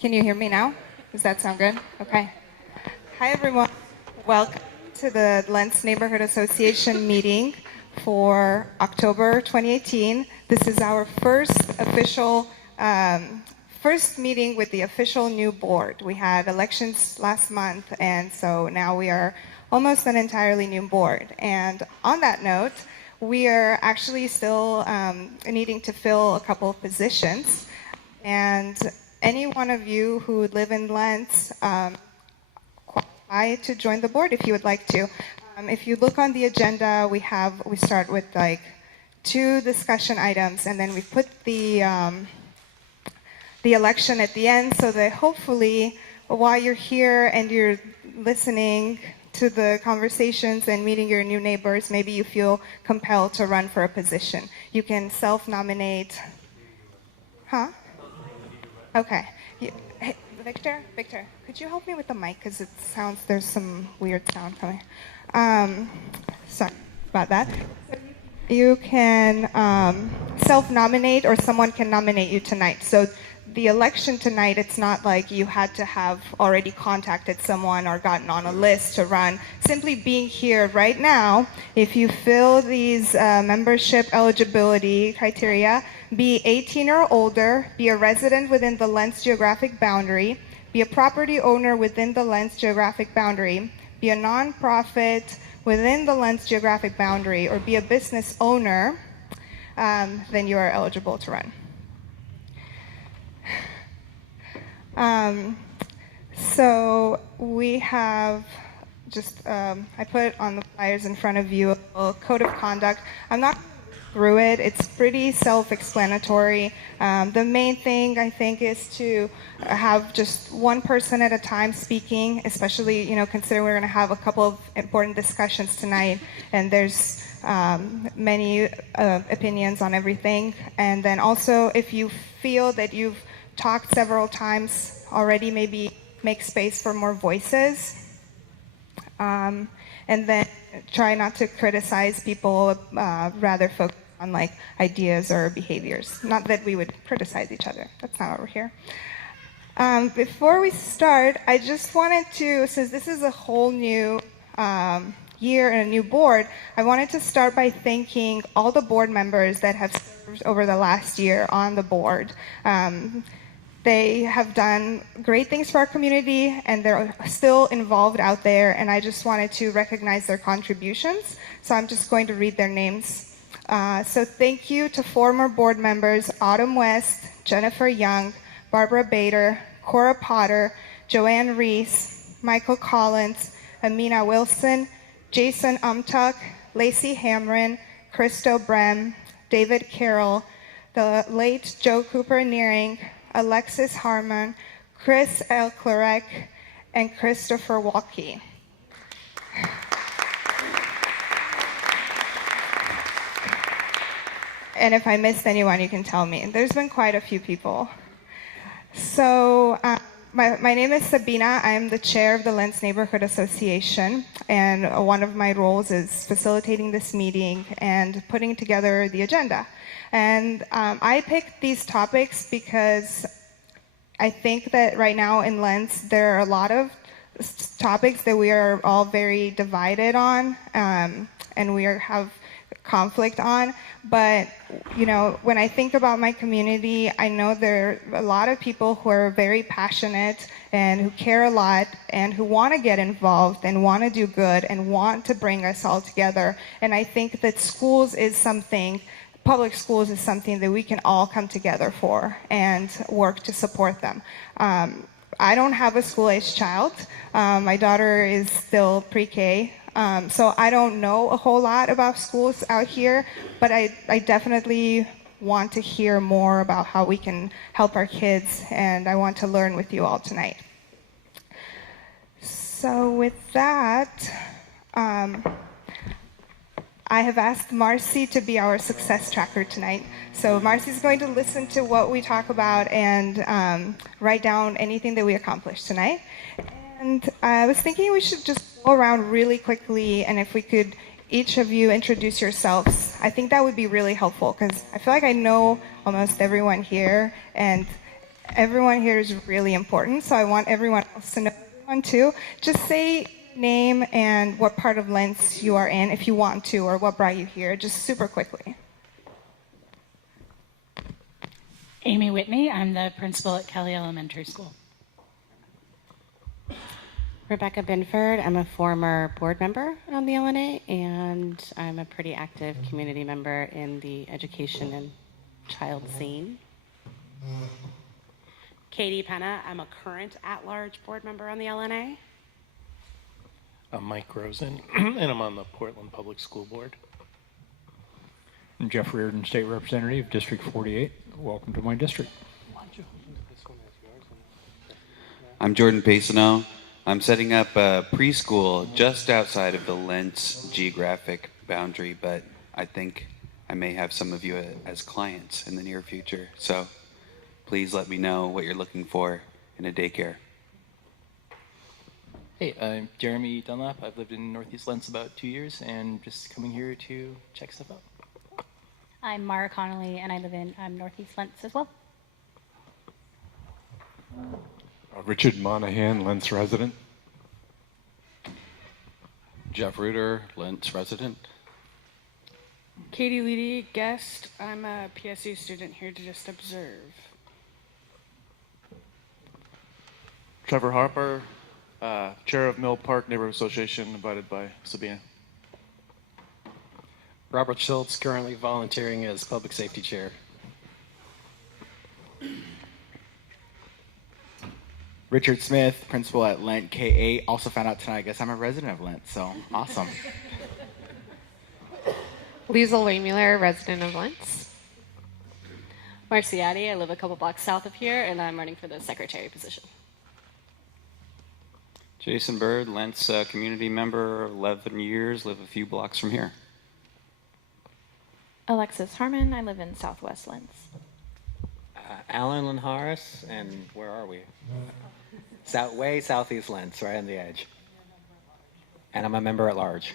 Can you hear me now? Does that sound good? Okay. Hi, everyone. Welcome to the Lents Neighborhood Association meeting for October 2018. This is our first meeting with the official new board. We had elections last month, and so now we are almost an entirely new board. And on that note, we are actually still needing to fill a couple of positions. And any one of you who live in Lents qualify to join the board if you would like to. If you look on the agenda, we start with like 2 discussion items, and then we put the election at the end, so that hopefully while you're here and you're listening to the conversations and meeting your new neighbors, maybe you feel compelled to run for a position. You can self-nominate. Huh? Okay. Hey, Victor, could you help me with the mic? Because there's some weird sound coming. Sorry about that. You can self-nominate, or someone can nominate you tonight. So the election tonight, it's not like you had to have already contacted someone or gotten on a list to run. Simply being here right now, if you fill these membership eligibility criteria, be 18 or older, be a resident within the Lents geographic boundary, be a property owner within the Lents geographic boundary, be a nonprofit within the Lents geographic boundary, or be a business owner, then you are eligible to run. So we have I put on the flyers in front of you a code of conduct. I'm not through it. It's pretty self-explanatory. The main thing, I think, is to have just one person at a time speaking, especially, considering we're going to have a couple of important discussions tonight, and there's many opinions on everything. And then also, if you feel that you've talked several times already, maybe make space for more voices. And then try not to criticize people, rather focus on like ideas or behaviors. Not that we would criticize each other. That's not why we're here. Before we start, I just wanted to, since this is a whole new year and a new board, I wanted to start by thanking all the board members that have served over the last year on the board. They have done great things for our community, and they're still involved out there, and I just wanted to recognize their contributions. So I'm just going to read their names. So thank you to former board members Autumn West, Jennifer Young, Barbara Bader, Cora Potter, Joanne Reese, Michael Collins, Amina Wilson, Jason Umtuck, Lacey Hamrin, Christo Brem, David Carroll, the late Joe Cooper Nearing, Alexis Harmon, Chris L. Clarek, and Christopher Walkie. And if I missed anyone, you can tell me. There's been quite a few people. So my name is Sabina. I'm the chair of the Lents Neighborhood Association, and one of my roles is facilitating this meeting and putting together the agenda. And I picked these topics because I think that right now in Lents, there are a lot of topics that we are all very divided on, and we have conflict on. But, when I think about my community, I know there are a lot of people who are very passionate and who care a lot and who want to get involved and want to do good and want to bring us all together. And I think that public schools is something that we can all come together for and work to support them. I don't have a school-aged child. My daughter is still pre-K, so I don't know a whole lot about schools out here, but I definitely want to hear more about how we can help our kids, and I want to learn with you all tonight. So with that, I have asked Marcy to be our success tracker tonight. So Marcy's going to listen to what we talk about and write down anything that we accomplished tonight. And I was thinking we should just go around really quickly, and if we could, each of you introduce yourselves. I think that would be really helpful, because I feel like I know almost everyone here, and everyone here is really important, so I want everyone else to know everyone too. Just say name and what part of Lents you are in if you want to, or what brought you here, just super quickly. Amy Whitney, I'm the principal at Kelly Elementary School. Rebecca Binford, I'm a former board member on the LNA, and I'm a pretty active community member in the education and child scene. Katie Penna, I'm a current at-large board member on the LNA. I'm Mike Rosen, and I'm on the Portland Public School Board. I'm Jeff Reardon, State Representative, District 48. Welcome to my district. I'm Jordan Pasano. I'm setting up a preschool just outside of the Lents geographic boundary, but I think I may have some of you as clients in the near future. So please let me know what you're looking for in a daycare. Hey, I'm Jeremy Dunlap. I've lived in Northeast Lents about 2 years and just coming here to check stuff out. I'm Mara Connolly, and I live in Northeast Lents as well. Richard Monahan, Lents resident. Jeff Reuter, Lents resident. Katie Leedy, guest. I'm a PSU student here to just observe. Trevor Harper, chair of Mill Park Neighborhood Association, invited by Sabina. Robert Schultz, currently volunteering as public safety chair. Richard Smith, principal at Lent K8. Also found out tonight, I guess I'm a resident of Lent, so awesome. Lisa Lehmuller, resident of Lents. Marciati, I live a couple blocks south of here, and I'm running for the secretary position. Jason Bird, Lents community member, 11 years, live a few blocks from here. Alexis Harmon, I live in Southwest Lents. Alan Lanharis, and where are we? Way southeast Lents, right on the edge. And I'm a member at large.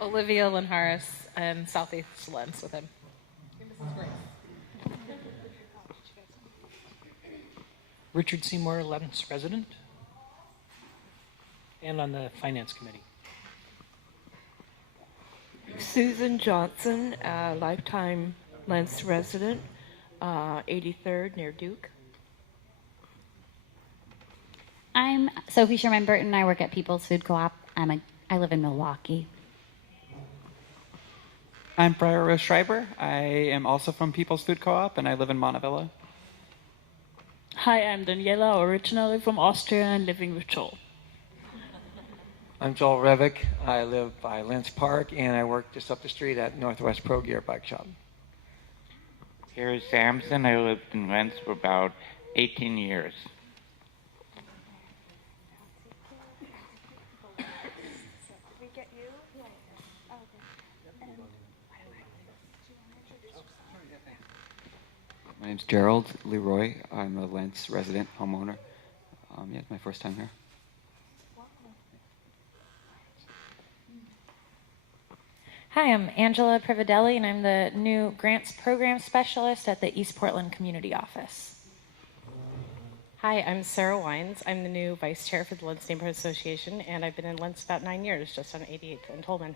Olivia Lanharis and Southeast Lents with him. Richard Seymour, Lents resident, and on the finance committee. Susan Johnson, lifetime Lents resident, 83rd near Duke. I'm Sophie Sherman Burton. I work at People's Food Co-op. I live in Milwaukee. I'm Briar Rose Schreiber. I am also from People's Food Co-op, and I live in Montevilla. Hi, I'm Daniela, originally from Austria and living with Joel. I'm Joel Revick. I live by Lents Park, and I work just up the street at Northwest Pro Gear Bike Shop. Harry Sampson. I lived in Lents for about 18 years. My name's Gerald Leroy. I'm a Lents resident homeowner. It's my first time here. Hi, I'm Angela Prividelli, and I'm the new Grants Program Specialist at the East Portland Community Office. Hi, I'm Sarah Wines. I'm the new Vice Chair for the Lents Neighborhood Association, and I've been in Lents about 9 years, just on 88th and Tolman.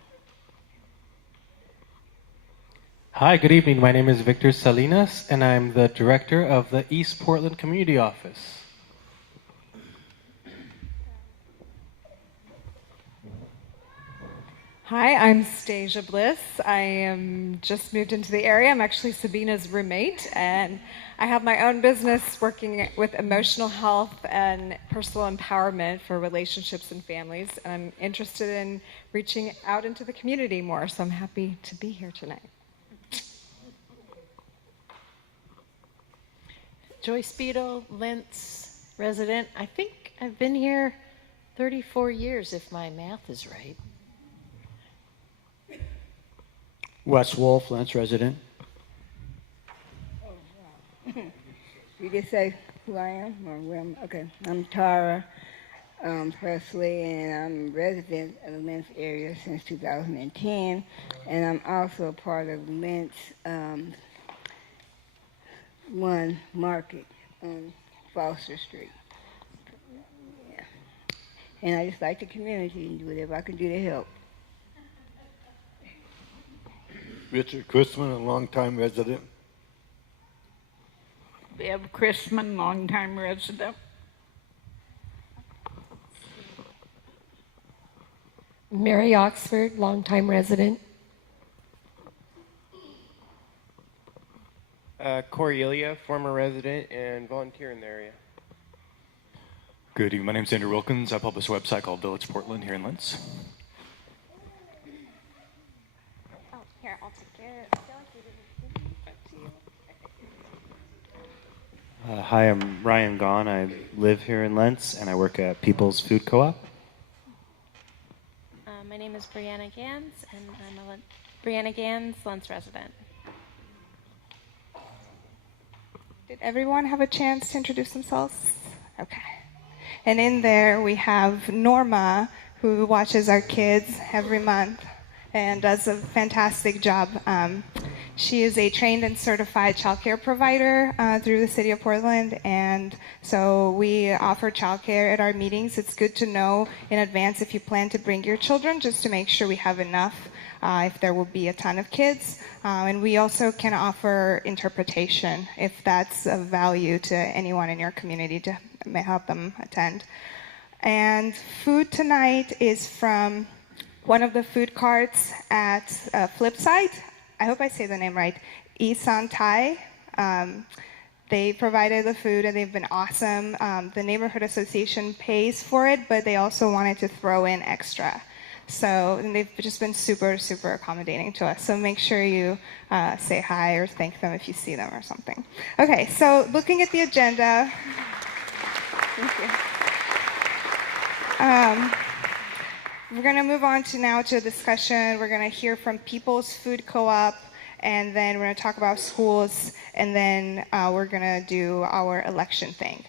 Hi, good evening. My name is Victor Salinas, and I'm the Director of the East Portland Community Office. Hi, I'm Stasia Bliss. I am just moved into the area. I'm actually Sabina's roommate, and I have my own business working with emotional health and personal empowerment for relationships and families. And I'm interested in reaching out into the community more, so I'm happy to be here tonight. Joyce Beadle, Lents resident. I think I've been here 34 years, if my math is right. Wes Wolf, Lents resident. You just say who I am or where I'm? Okay, I'm Tara Presley, and I'm a resident of the Lents area since 2010, and I'm also a part of Lents 1 Market on Foster Street. Yeah. And I just like the community and do whatever I can do to help. Richard Chrisman, a longtime resident. Bev Chrisman, longtime resident. Mary Oxford, longtime resident. Cordelia, former resident and volunteer in the area. Good evening. My name is Andrew Wilkins. I publish a website called Village Portland here in Lents. Oh, here, I'll take it. I feel like we didn't give it to you. Hi, I'm Ryan Gahn. I live here in Lents, and I work at People's Food Co-op. My name is Brianna Gans, and I'm a Brianna Gans, Lents resident. Did everyone have a chance to introduce themselves? Okay. And in there we have Norma, who watches our kids every month and does a fantastic job. She is a trained and certified childcare provider through the city of Portland, and so we offer childcare at our meetings. It's good to know in advance if you plan to bring your children, just to make sure we have enough if there will be a ton of kids. And we also can offer interpretation if that's of value to anyone in your community to help them attend. And food tonight is from one of the food carts at Flipside. I hope I say the name right. Isan Thai. They provided the food and they've been awesome. The neighborhood association pays for it, but they also wanted to throw in extra. So and they've just been super, super accommodating to us. So make sure you say hi or thank them if you see them or something. Okay, so looking at the agenda. Thank you. We're going to move on to a discussion. We're going to hear from People's Food Co-op, and then we're going to talk about schools, and then we're going to do our election thing.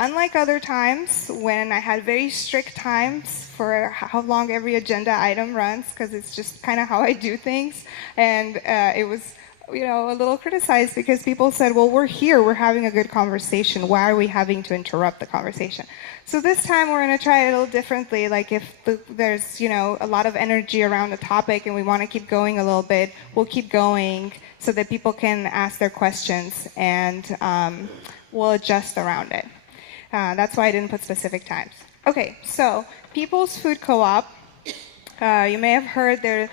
Unlike other times when I had very strict times for how long every agenda item runs, because it's just kind of how I do things, and it was a little criticized because people said, well, we're here, we're having a good conversation, why are we having to interrupt the conversation? So this time we're going to try it a little differently. Like if there's a lot of energy around the topic and we want to keep going a little bit, we'll keep going so that people can ask their questions, and we'll adjust around it. That's why I didn't put specific times. Okay, so People's Food Co-op. You may have heard they're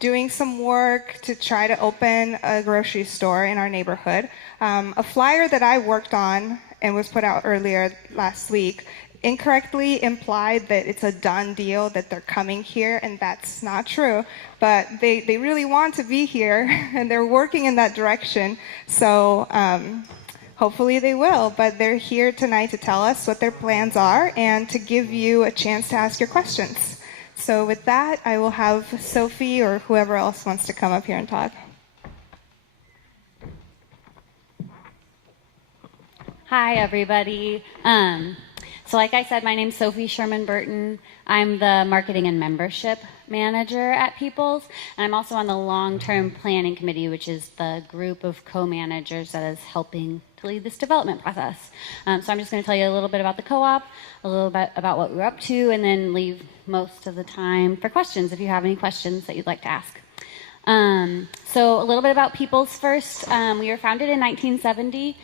doing some work to try to open a grocery store in our neighborhood. A flyer that I worked on and was put out earlier last week incorrectly implied that it's a done deal, that they're coming here, and that's not true. But they really want to be here, and they're working in that direction. So hopefully they will. But they're here tonight to tell us what their plans are and to give you a chance to ask your questions. So with that, I will have Sophie or whoever else wants to come up here and talk. Hi, everybody. So like I said, my name's Sophie Sherman Burton. I'm the marketing and membership manager at People's, and I'm also on the long-term planning committee, which is the group of co-managers that is helping to lead this development process. So I'm just going to tell you a little bit about the co-op, a little bit about what we're up to, and then leave most of the time for questions if you have any questions that you'd like to ask. So a little bit about People's first. We were founded in 1970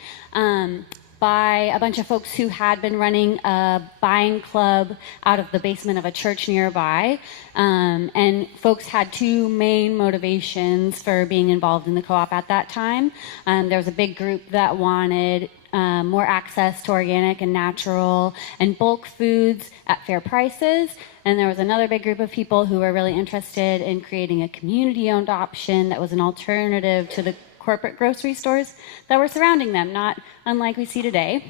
by a bunch of folks who had been running a buying club out of the basement of a church nearby. And folks had two main motivations for being involved in the co-op at that time. There was a big group that wanted more access to organic and natural and bulk foods at fair prices. And there was another big group of people who were really interested in creating a community-owned option that was an alternative to the corporate grocery stores that were surrounding them, not unlike we see today.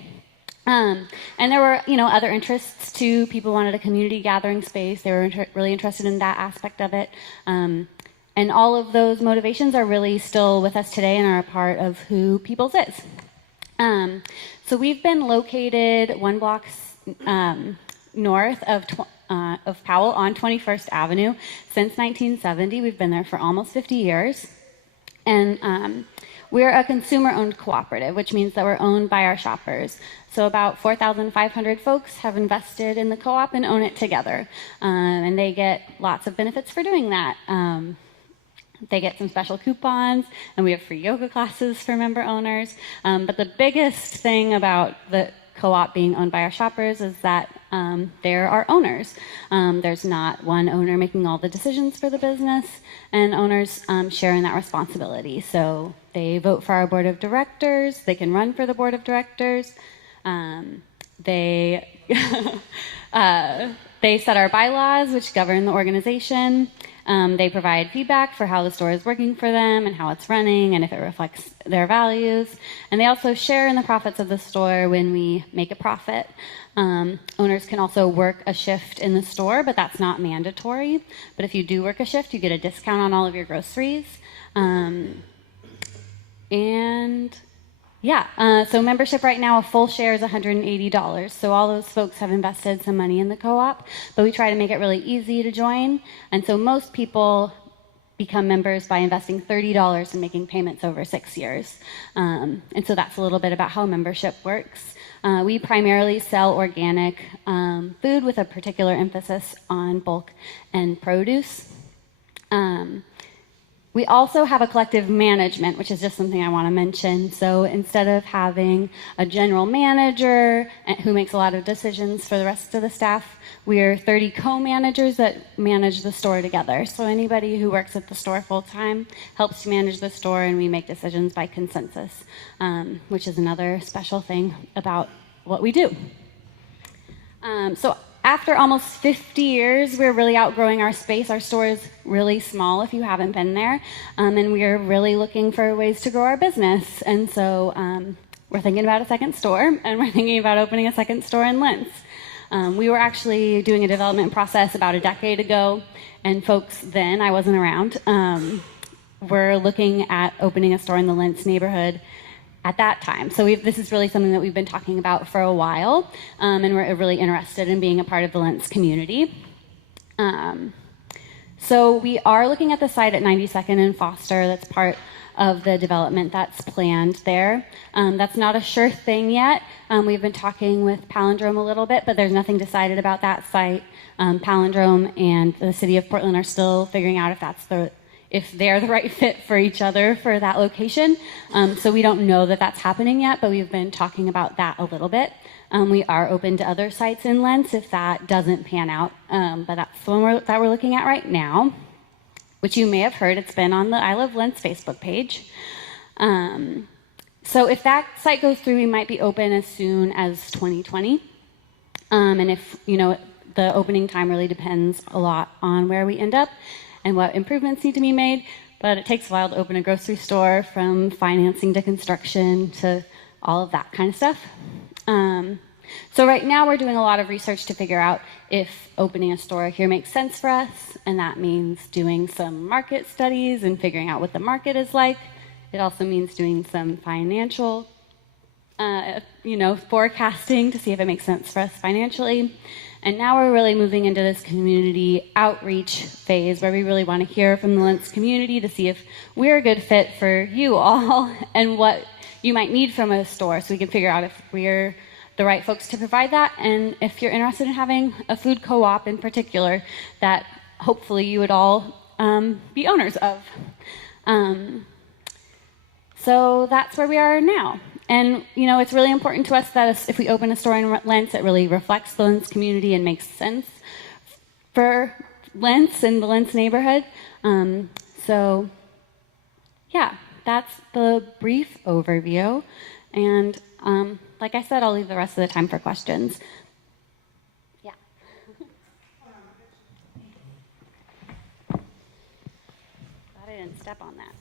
And there were, other interests too. People wanted a community gathering space. They were really interested in that aspect of it. And all of those motivations are really still with us today and are a part of who People's is. So we've been located 1 block north of Powell on 21st Avenue since 1970. We've been there for almost 50 years. And We're a consumer-owned cooperative, which means that we're owned by our shoppers. So about 4,500 folks have invested in the co-op and own it together. And they get lots of benefits for doing that. They get some special coupons, and we have free yoga classes for member owners. But the biggest thing about the co-op being owned by our shoppers is that they're our owners. There's not one owner making all the decisions for the business, and owners share in that responsibility. So they vote for our board of directors. They can run for the board of directors. They they set our bylaws, which govern the organization. They provide feedback for how the store is working for them and how it's running and if it reflects their values. And they also share in the profits of the store when we make a profit. Owners can also work a shift in the store, but that's not mandatory. But if you do work a shift, you get a discount on all of your groceries. So membership right now, a full share is $180. So all those folks have invested some money in the co-op, but we try to make it really easy to join. And so most people become members by investing $30 and making payments over 6 years. And so that's a little bit about how membership works. We primarily sell organic food with a particular emphasis on bulk and produce. We also have a collective management, which is just something I want to mention. So instead of having a general manager who makes a lot of decisions for the rest of the staff, we're 30 co-managers that manage the store together. So anybody who works at the store full-time helps to manage the store, and we make decisions by consensus, which is another special thing about what we do. So after almost 50 years, we're really outgrowing our space. Our store is really small if you haven't been there, and we're really looking for ways to grow our business. And so we're thinking about a second store, and we're thinking about opening a second store in Lents. We were actually doing a development process about a decade ago, and folks then, I wasn't around, were looking at opening a store in the Lents neighborhood at that time. So this is really something that we've been talking about for a while, and we're really interested in being a part of the Lents community. So we are looking at the site at 92nd and Foster. That's part of the development that's planned there. That's not a sure thing yet. We've been talking with Palindrome a little bit, but there's nothing decided about that site. Palindrome and the city of Portland are still figuring out if they're the right fit for each other for that location. So we don't know that that's happening yet, but we've been talking about that a little bit. We are open to other sites in Lents if that doesn't pan out, but that's the one that we're looking at right now, which you may have heard. It's been on the I Love Lents Facebook page. So if that site goes through, we might be open as soon as 2020. And if, the opening time really depends a lot on where we end up and what improvements need to be made, but it takes a while to open a grocery store, from financing to construction to all of that kind of stuff. So right now we're doing a lot of research to figure out if opening a store here makes sense for us, and that means doing some market studies and figuring out what the market is like. It also means doing some financial, forecasting to see if it makes sense for us financially. And now we're really moving into this community outreach phase where we really want to hear from the Lents community to see if we're a good fit for you all and what you might need from a store, so we can figure out if we're the right folks to provide that, and if you're interested in having a food co-op in particular that hopefully you would all be owners of. So that's where we are now. And, it's really important to us that if we open a store in Lents, it really reflects the Lents community and makes sense for Lents and the Lents neighborhood. That's the brief overview. And like I said, I'll leave the rest of the time for questions. Yeah. Glad I didn't step on that.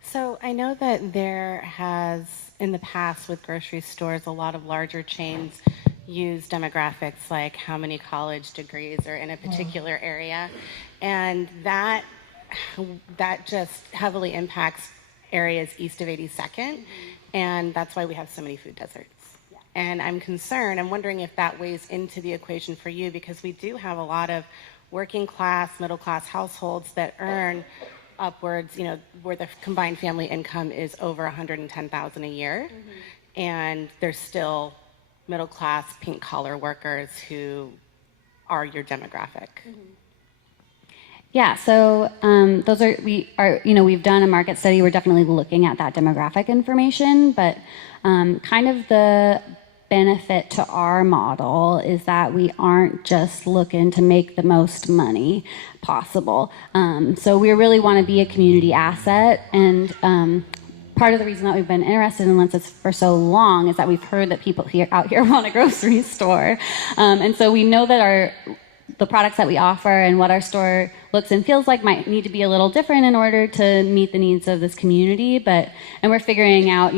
So I know that there has, in the past with grocery stores, a lot of larger chains use demographics like how many college degrees are in a particular area. And that that just heavily impacts areas east of 82nd, and that's why we have so many food deserts. And I'm concerned, I'm wondering if that weighs into the equation for you, because we do have a lot of working class, middle class households that earn upwards, where the combined family income is over 110,000 a year, and there's still middle class pink collar workers who are your demographic. Yeah, so we've done a market study. We're definitely looking at that demographic information, but kind of the benefit to our model is that we aren't just looking to make the most money possible. So we really want to be a community asset, and part of the reason that we've been interested in Lents for so long is that we've heard that people out here want a grocery store, and so we know that the products that we offer and what our store looks and feels like might need to be a little different in order to meet the needs of this community. And we're figuring out,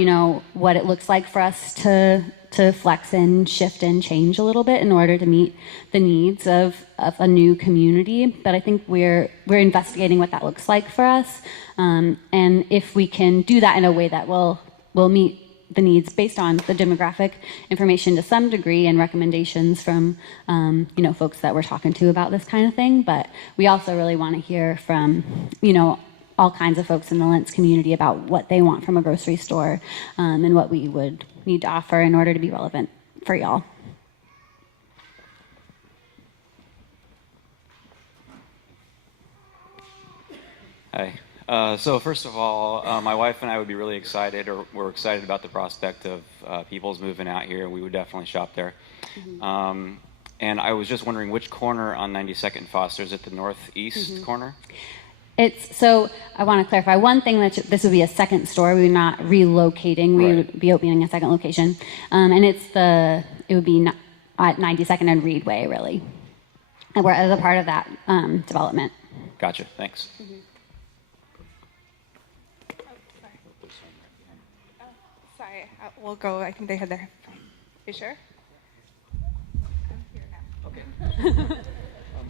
what it looks like for us to flex and shift and change a little bit in order to meet the needs of a new community. But I think we're investigating what that looks like for us, and if we can do that in a way that will meet the needs based on the demographic information to some degree and recommendations from folks that we're talking to about this kind of thing. But we also really want to hear from all kinds of folks in the Lents community about what they want from a grocery store, and what we would need to offer in order to be relevant for y'all. Hi. So first of all, my wife and I would be really excited, or we're excited about the prospect of People's moving out here. We would definitely shop there. And I was just wondering which corner on 92nd and Foster, is it the northeast corner? So I want to clarify one thing, that this would be a second store. We would not relocating. We would be opening a second location. And it would be at 92nd and Reedway, really. And we're as a part of that development. Gotcha. Thanks. Sorry, we'll go. I think they had their. You sure?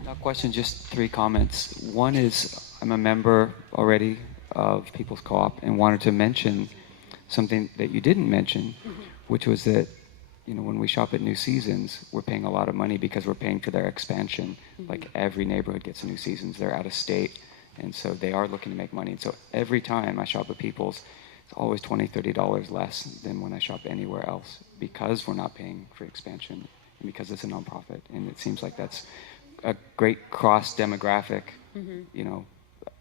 No question, just 3 comments. One is I'm a member already of People's Co-op and wanted to mention something that you didn't mention, which was that when we shop at New Seasons, we're paying a lot of money because we're paying for their expansion. Like every neighborhood gets a New Seasons. They're out of state, and so they are looking to make money. And so every time I shop at People's, it's always $20, $30 less than when I shop anywhere else, because we're not paying for expansion and because it's a nonprofit. And it seems like that's a great cross-demographic,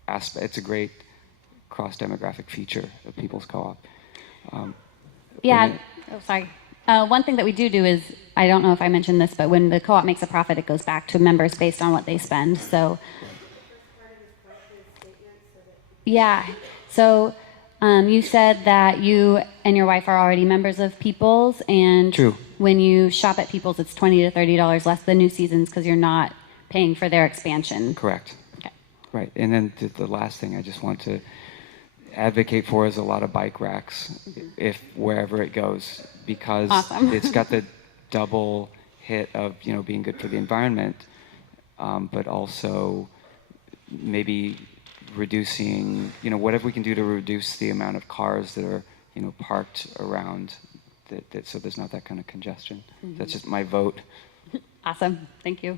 aspect. It's a great cross-demographic feature of People's Co-op. Sorry. One thing that we do is, I don't know if I mentioned this, but when the co-op makes a profit, it goes back to members based on what they spend. So, yeah. So you said that you and your wife are already members of People's, and True. When you shop at People's, it's $20 to $30 less than New Seasons because you're not paying for their expansion. Correct. Okay. Right. And then the last thing I just want to advocate for is a lot of bike racks, if wherever it goes, because it's got the double hit of being good for the environment, but also maybe reducing whatever we can do to reduce the amount of cars that are parked around, that so there's not that kind of congestion. That's just my vote. Awesome. Thank you.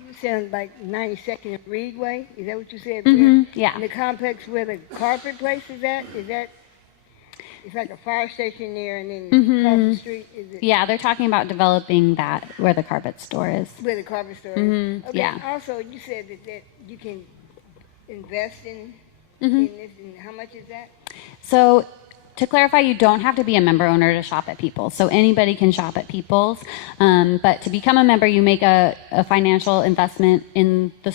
You sound like 92nd and Reedway. Is that what you said? Yeah. In the complex where the carpet place is at? Is that? It's like a fire station there, and then across the street. Is it? Yeah, they're talking about developing that where the carpet store is. Where the carpet store is. Okay. Yeah. Also, you said that you can invest in this, and how much is that? So, to clarify, you don't have to be a member owner to shop at People's. So anybody can shop at People's. But to become a member, you make a financial investment in the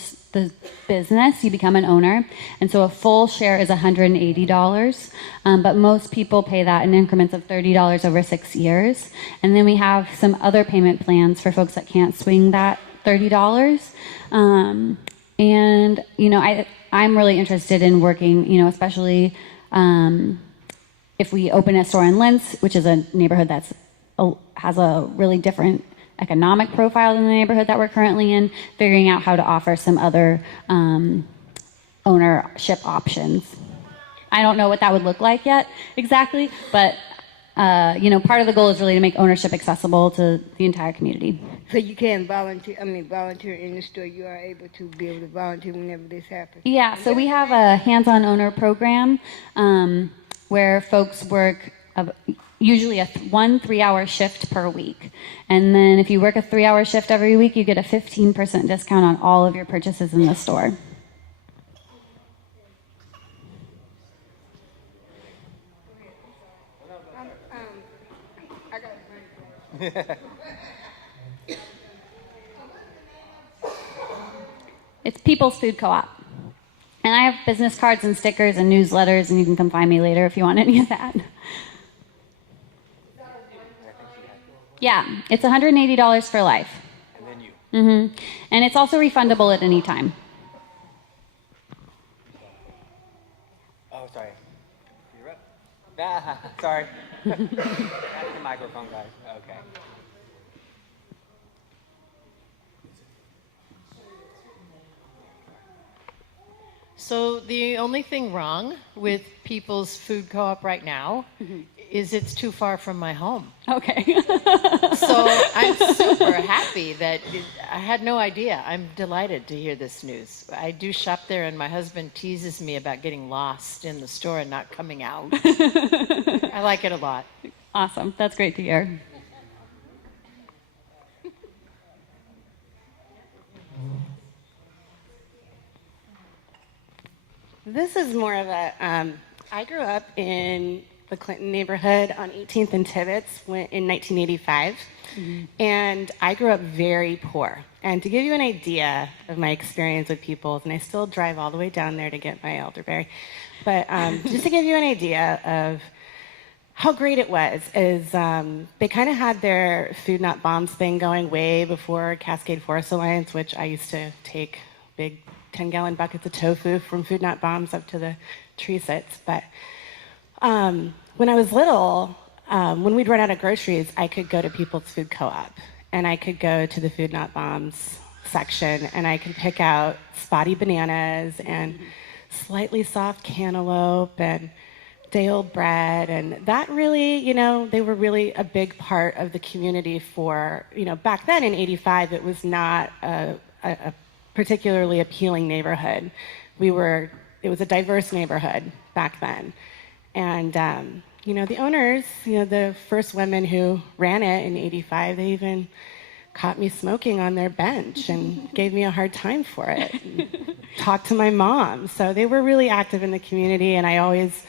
business. You become an owner. And so a full share is $180. But most people pay that in increments of $30 over 6 years. And then we have some other payment plans for folks that can't swing that $30. And, I'm really interested in working, especially if we open a store in Lents, which is a neighborhood that's has a really different economic profile than the neighborhood that we're currently in, figuring out how to offer some other ownership options. I don't know what that would look like yet exactly, but part of the goal is really to make ownership accessible to the entire community. So you can volunteer in the store. You are able to be able to volunteer whenever this happens. Yeah, so we have a hands-on owner program where folks work usually 1 3-hour shift per week. And then if you work a 3-hour shift every week, you get a 15% discount on all of your purchases in the store. It's People's Food Co-op. And I have business cards and stickers and newsletters, and you can come find me later if you want any of that. Yeah, it's $180 for life. And then you. And it's also refundable at any time. Oh, sorry. You're up. Ah, sorry. That's the microphone, guys. Okay. So the only thing wrong with People's Food Co-op right now is it's too far from my home. Okay. So I'm super happy that I had no idea. I'm delighted to hear this news. I do shop there, and my husband teases me about getting lost in the store and not coming out. I like it a lot. Awesome. That's great to hear. This is more of a, I grew up in the Clinton neighborhood on 18th and Tibbetts in 1985, and I grew up very poor. And to give you an idea of my experience with People's, and I still drive all the way down there to get my elderberry, but just to give you an idea of how great it was, is they kind of had their Food Not Bombs thing going way before Cascade Forest Alliance, which I used to take big 10-gallon buckets of tofu from Food Not Bombs up to the tree sits. But when I was little, when we'd run out of groceries, I could go to People's Food Co-op, and I could go to the Food Not Bombs section, and I could pick out spotty bananas and slightly soft cantaloupe and day-old bread. And that really, they were really a big part of the community for, back then in 85, it was not a particularly appealing neighborhood. It was a diverse neighborhood back then. And, the owners, the first women who ran it in 85, they even caught me smoking on their bench and gave me a hard time for it. Talked to my mom. So they were really active in the community, and I always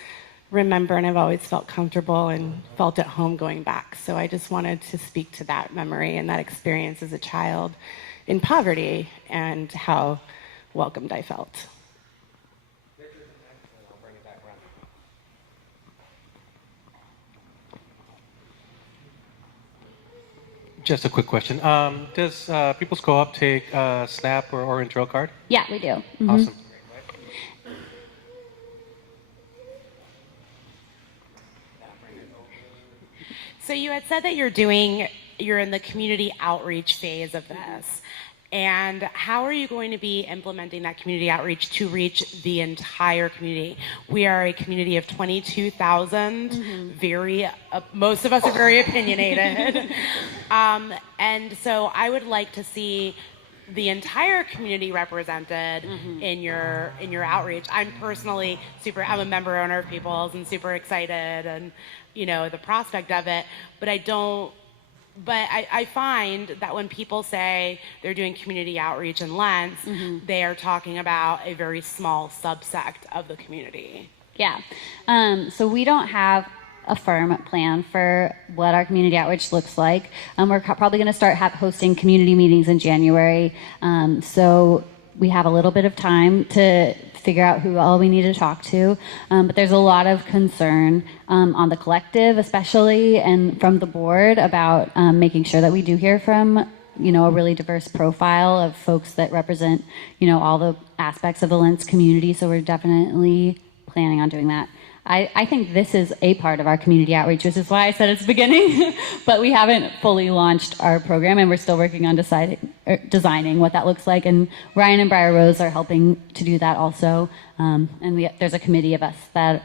remember, and I've always felt comfortable and felt at home going back. So I just wanted to speak to that memory and that experience as a child in poverty and how welcomed I felt. Just a quick question. Does People's Co-op take SNAP or Orange Trail card? Yeah, we do. Awesome. So you had said that you're in the community outreach phase of this. And how are you going to be implementing that community outreach to reach the entire community? We are a community of 22,000, most of us are very opinionated. And so I would like to see the entire community represented in your outreach. I'm personally I'm a member owner of People's and super excited, and the prospect of it, but I find that when people say they're doing community outreach in Lents, they are talking about a very small subsect of the community. Yeah. So we don't have a firm plan for what our community outreach looks like. We're probably going to start hosting community meetings in January. So we have a little bit of time to figure out who all we need to talk to. But there's a lot of concern on the collective, especially, and from the board about making sure that we do hear from, a really diverse profile of folks that represent, all the aspects of the Lents community. So we're definitely planning on doing that. I think this is a part of our community outreach, which is why I said it's the beginning, but we haven't fully launched our program, and we're still working on designing what that looks like. And Ryan and Briar Rose are helping to do that also. And there's a committee of us that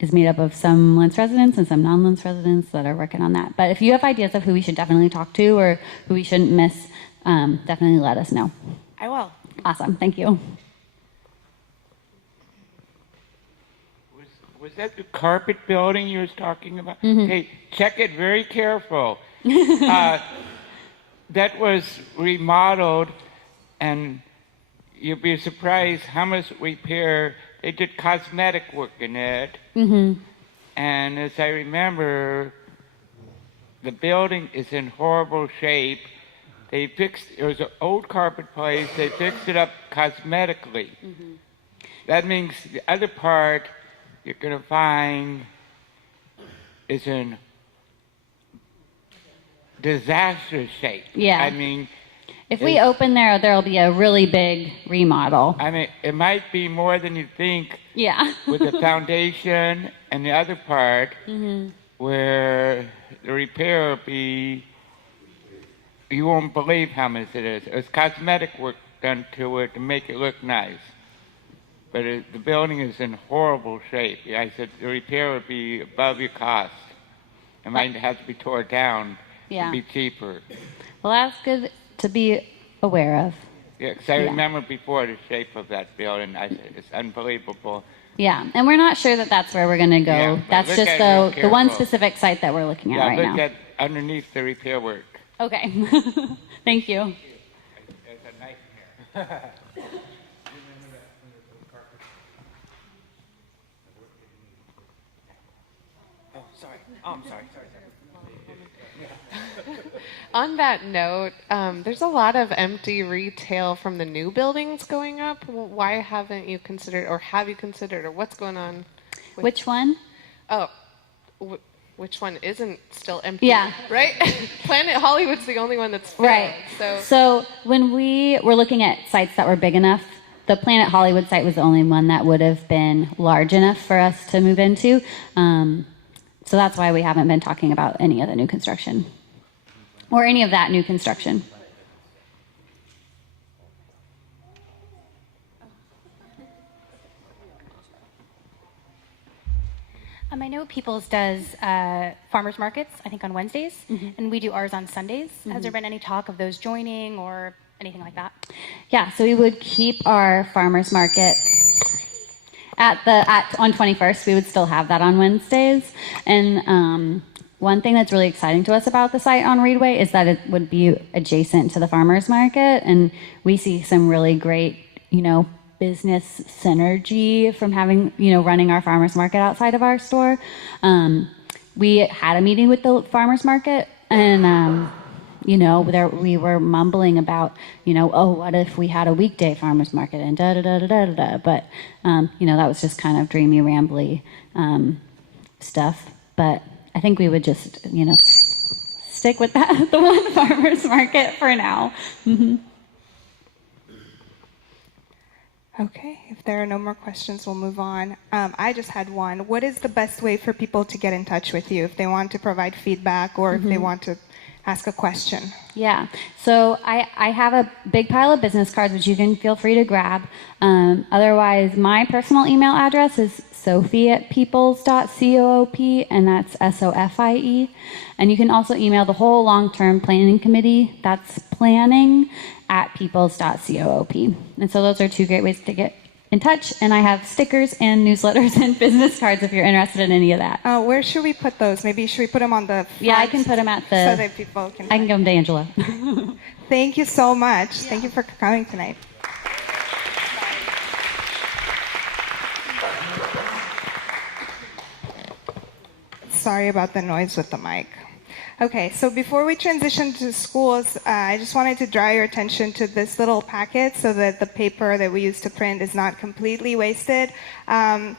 is made up of some Lents residents and some non-Lents residents that are working on that. But if you have ideas of who we should definitely talk to or who we shouldn't miss, definitely let us know. I will. Awesome. Thank you. Was that the carpet building you was talking about? Mhm. Hey, check it very careful. That was remodeled, and you'll be surprised how much repair. They did cosmetic work in it. Mm-hmm. And as I remember, the building is in horrible shape. They fixed, it was an old carpet place, they fixed it up cosmetically. Mm-hmm. That means the other part you're going to find is in disaster shape. Yeah. I mean, If we open there, there'll be a really big remodel. I mean, it might be more than you think. Yeah. With the foundation and the other part, Mm-hmm. where the repair will be, you won't believe how much it is. It's cosmetic work done to it to make it look nice. But the building is in horrible shape. Yeah, I said the repair would be above your cost. It might have to be torn down Yeah. to be cheaper. Well, that's good to be aware of. Yeah, because I Yeah. remember before the shape of that building. I said, it's unbelievable. Yeah, and we're not sure that that's where we're going to go. Yeah, but That's look just at it real the one careful. specific site that we're looking at Yeah, right look now. at underneath the repair work. Okay. Thank you. It's a nightmare. Oh, sorry. Oh, I'm sorry. On that note, there's a lot of empty retail from the new buildings going up. Why haven't you considered, or have you considered, or what's going on? Which one? Oh, which one isn't still empty? Yeah. Right? Planet Hollywood's the only one that's filled. Right. So So when we were looking at sites that were big enough, the Planet Hollywood site was the only one that would have been large enough for us to move into. So that's why we haven't been talking about any of the new construction or any of that new construction. I know People's does farmers markets, I think on Wednesdays, and we do ours on Sundays. Has there been any talk of those joining or anything like that? Yeah, so we would keep our farmers market on 21st. We would still have that on Wednesdays. And one thing that's really exciting to us about the site on Reedway is that it would be adjacent to the farmers market, and we see some really great, business synergy from having, running our farmers market outside of our store. We had a meeting with the farmers market, and we were mumbling about, oh, what if we had a weekday farmers market and da da da da da da. But that was just kind of dreamy, rambly stuff. But I think we would just, stick with that, the one farmers market for now. Mm-hmm. Okay, if there are no more questions, we'll move on. I just had one. What is the best way for people to get in touch with you if they want to provide feedback or if they want to ask a question? Yeah, so I have a big pile of business cards, which you can feel free to grab. Otherwise, my personal email address is sophie@peoples.coop, and that's SOFIE. And you can also email the whole long-term planning committee. That's planning@peoples.coop. And so those are two great ways to get in touch. And I have stickers and newsletters and business cards if you're interested in any of that. Where should we put those? Maybe should we put them on the front? Yeah, I can put them at the... So that people can... I can give them to Angela. Thank you so much. Yeah. Thank you for coming tonight. Sorry about the noise with the mic. Okay, so before we transition to schools, I just wanted to draw your attention to this little packet so that the paper that we use to print is not completely wasted. I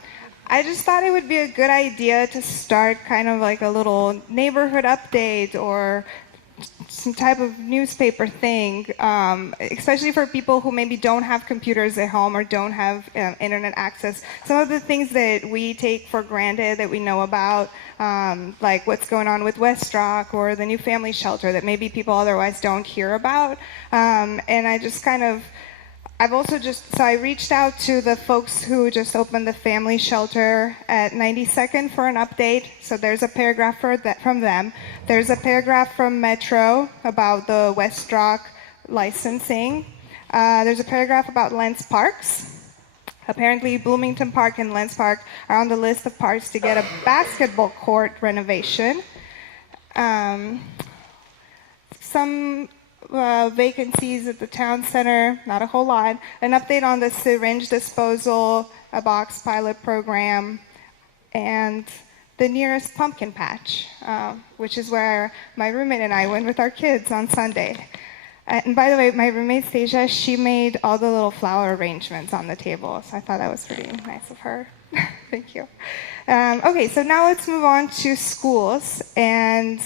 just thought it would be a good idea to start kind of like a little neighborhood update or some type of newspaper thing, especially for people who maybe don't have computers at home or don't have internet access. Some of the things that we take for granted that we know about, like what's going on with Westrock or the new family shelter that maybe people otherwise don't hear about. And I just kind of, so I reached out to the folks who just opened the family shelter at 92nd for an update. So there's a paragraph from them. There's a paragraph from Metro about the Westrock licensing. There's a paragraph about Lents parks. Apparently Bloomington Park and Lents Park are on the list of parks to get a basketball court renovation. Some vacancies at the town center, not a whole lot. An update on the syringe disposal, a box pilot program, and the nearest pumpkin patch, which is where my roommate and I went with our kids on Sunday. And by the way, my roommate Stasia, she made all the little flower arrangements on the table, so I thought that was pretty nice of her. Thank you. Okay, so now let's move on to schools. And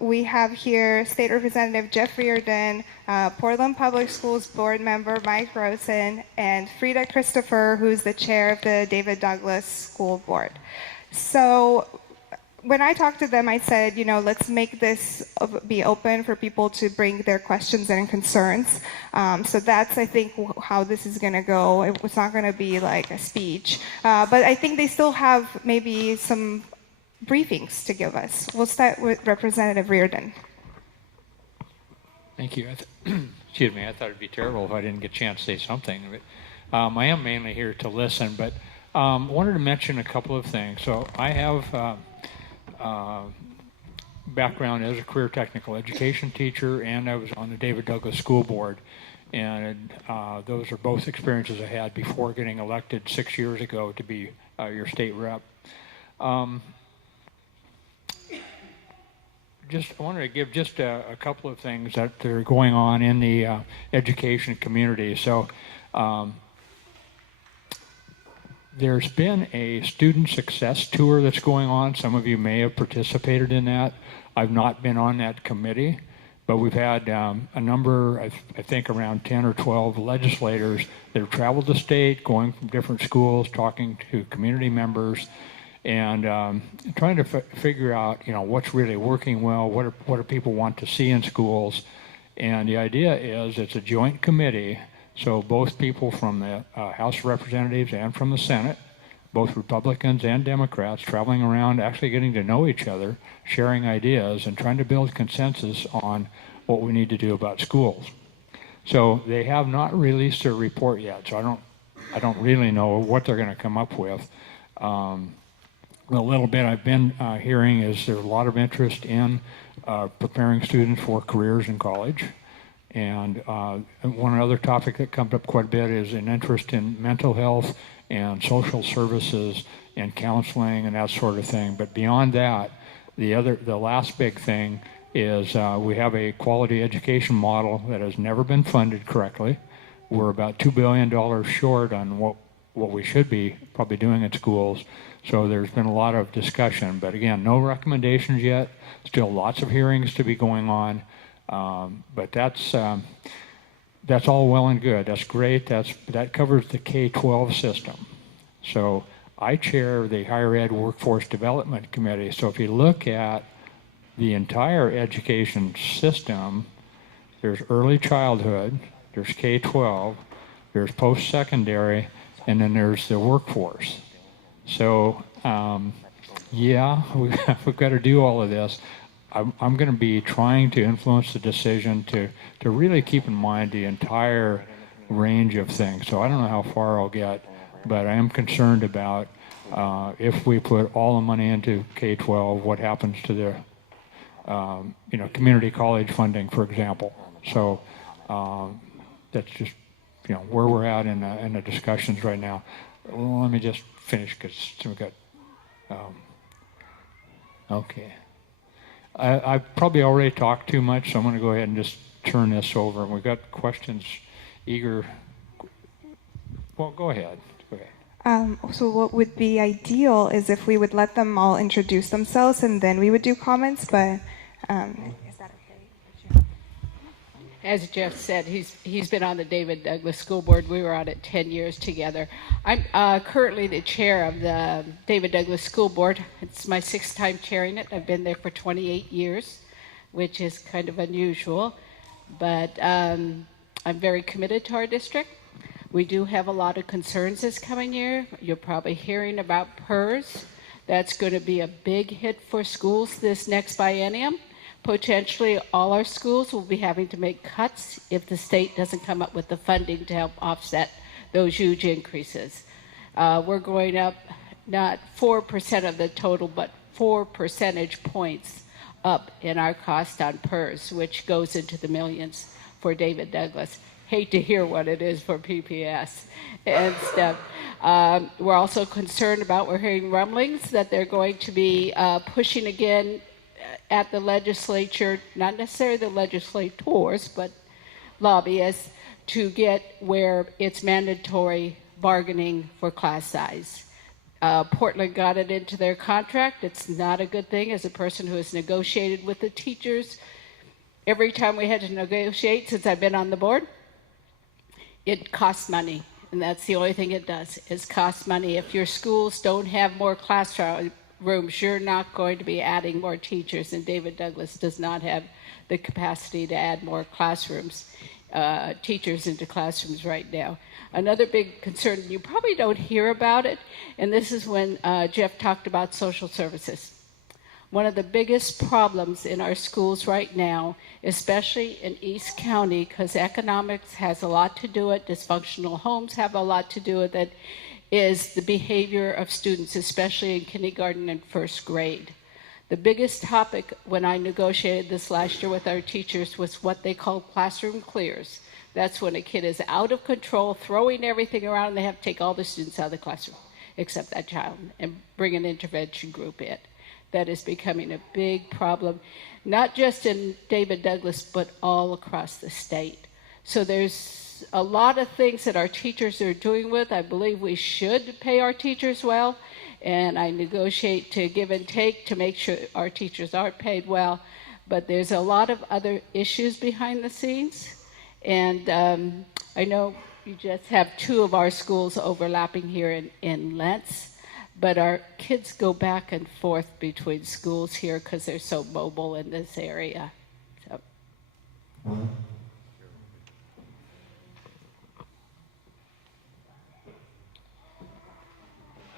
we have here State Representative Jeff Reardon, Portland Public Schools Board Member Mike Rosen, and Frida Christopher, who's the chair of the David Douglas School Board. So when I talked to them, I said, let's make this be open for people to bring their questions and concerns. So that's, I think, how this is going to go. It's not going to be like a speech. But I think they still have maybe some briefings to give us. We'll start with Representative Reardon. Thank you. Excuse me, I thought it'd be terrible if I didn't get a chance to say something. But, I am mainly here to listen, but wanted to mention a couple of things. So I have background as a career technical education teacher, and I was on the David Douglas School Board. And those are both experiences I had before getting elected 6 years ago to be your state rep. I wanted to give just a couple of things that are going on in the education community. So there's been a student success tour that's going on. Some of you may have participated in that. I've not been on that committee, but we've had a number, I think around 10 or 12 legislators that have traveled the state, going from different schools, talking to community members, and trying to figure out, what's really working well, what do people want to see in schools. And the idea is it's a joint committee, so both people from the House of Representatives and from the Senate, both Republicans and Democrats, traveling around, actually getting to know each other, sharing ideas, and trying to build consensus on what we need to do about schools. So they have not released their report yet, so I don't really know what they're going to come up with. A little bit I've been hearing is there's a lot of interest in preparing students for careers in college. And one other topic that comes up quite a bit is an interest in mental health and social services and counseling and that sort of thing. But beyond that, the last big thing is we have a quality education model that has never been funded correctly. We're about $2 billion short on what we should be probably doing at schools. So there's been a lot of discussion, but again, no recommendations yet. Still lots of hearings to be going on, but that's all well and good. That's great. That covers the K-12 system. So I chair the Higher Ed Workforce Development Committee. So if you look at the entire education system, there's early childhood, there's K-12, there's post-secondary, and then there's the workforce. So, yeah, we've got to do all of this. I'm going to be trying to influence the decision to really keep in mind the entire range of things. So I don't know how far I'll get, but I am concerned about if we put all the money into K-12, what happens to the community college funding, for example. So that's just where we're at in the discussions right now. Well, let me just finish because we've got. Okay. I've probably already talked too much, so I'm going to go ahead and just turn this over. We've got questions eager. Well, go ahead. So what would be ideal is if we would let them all introduce themselves and then we would do comments, but is that okay? as Jeff said, he's been on the David Douglas School Board. We were on it 10 years together. I'm currently the chair of the David Douglas School Board. It's my 6th time chairing it. I've been there for 28 years, which is kind of unusual. But I'm very committed to our district. We do have a lot of concerns this coming year. You're probably hearing about PERS. That's going to be a big hit for schools this next biennium. Potentially all our schools will be having to make cuts if the state doesn't come up with the funding to help offset those huge increases. We're going up not 4% of the total, but 4 percentage points up in our cost on PERS, which goes into the millions for David Douglas. Hate to hear what it is for PPS and stuff. We're also concerned about, we're hearing rumblings that they're going to be pushing again at the legislature, not necessarily the legislators, but lobbyists, to get where it's mandatory bargaining for class size. Portland got it into their contract. It's not a good thing. As a person who has negotiated with the teachers, every time we had to negotiate since I've been on the board, it costs money. And that's the only thing it does, is cost money. If your schools don't have more classrooms, you're not going to be adding more teachers, and David Douglas does not have the capacity to add more classrooms, teachers into classrooms right now. Another big concern, you probably don't hear about it, and this is when Jeff talked about social services. One of the biggest problems in our schools right now, especially in East County, because economics has a lot to do with it, dysfunctional homes have a lot to do with it, is the behavior of students, especially in kindergarten and first grade. The biggest topic when I negotiated this last year with our teachers was what they call classroom clears. That's when a kid is out of control, throwing everything around, and they have to take all the students out of the classroom, except that child, and bring an intervention group in. That is becoming a big problem, not just in David Douglas, but all across the state. So there's a lot of things that our teachers are doing with. I believe we should pay our teachers well, and I negotiate to give and take to make sure our teachers are paid well. But there's a lot of other issues behind the scenes, and I know you just have 2 of our schools overlapping here in Lents. But our kids go back and forth between schools here because they're so mobile in this area. So.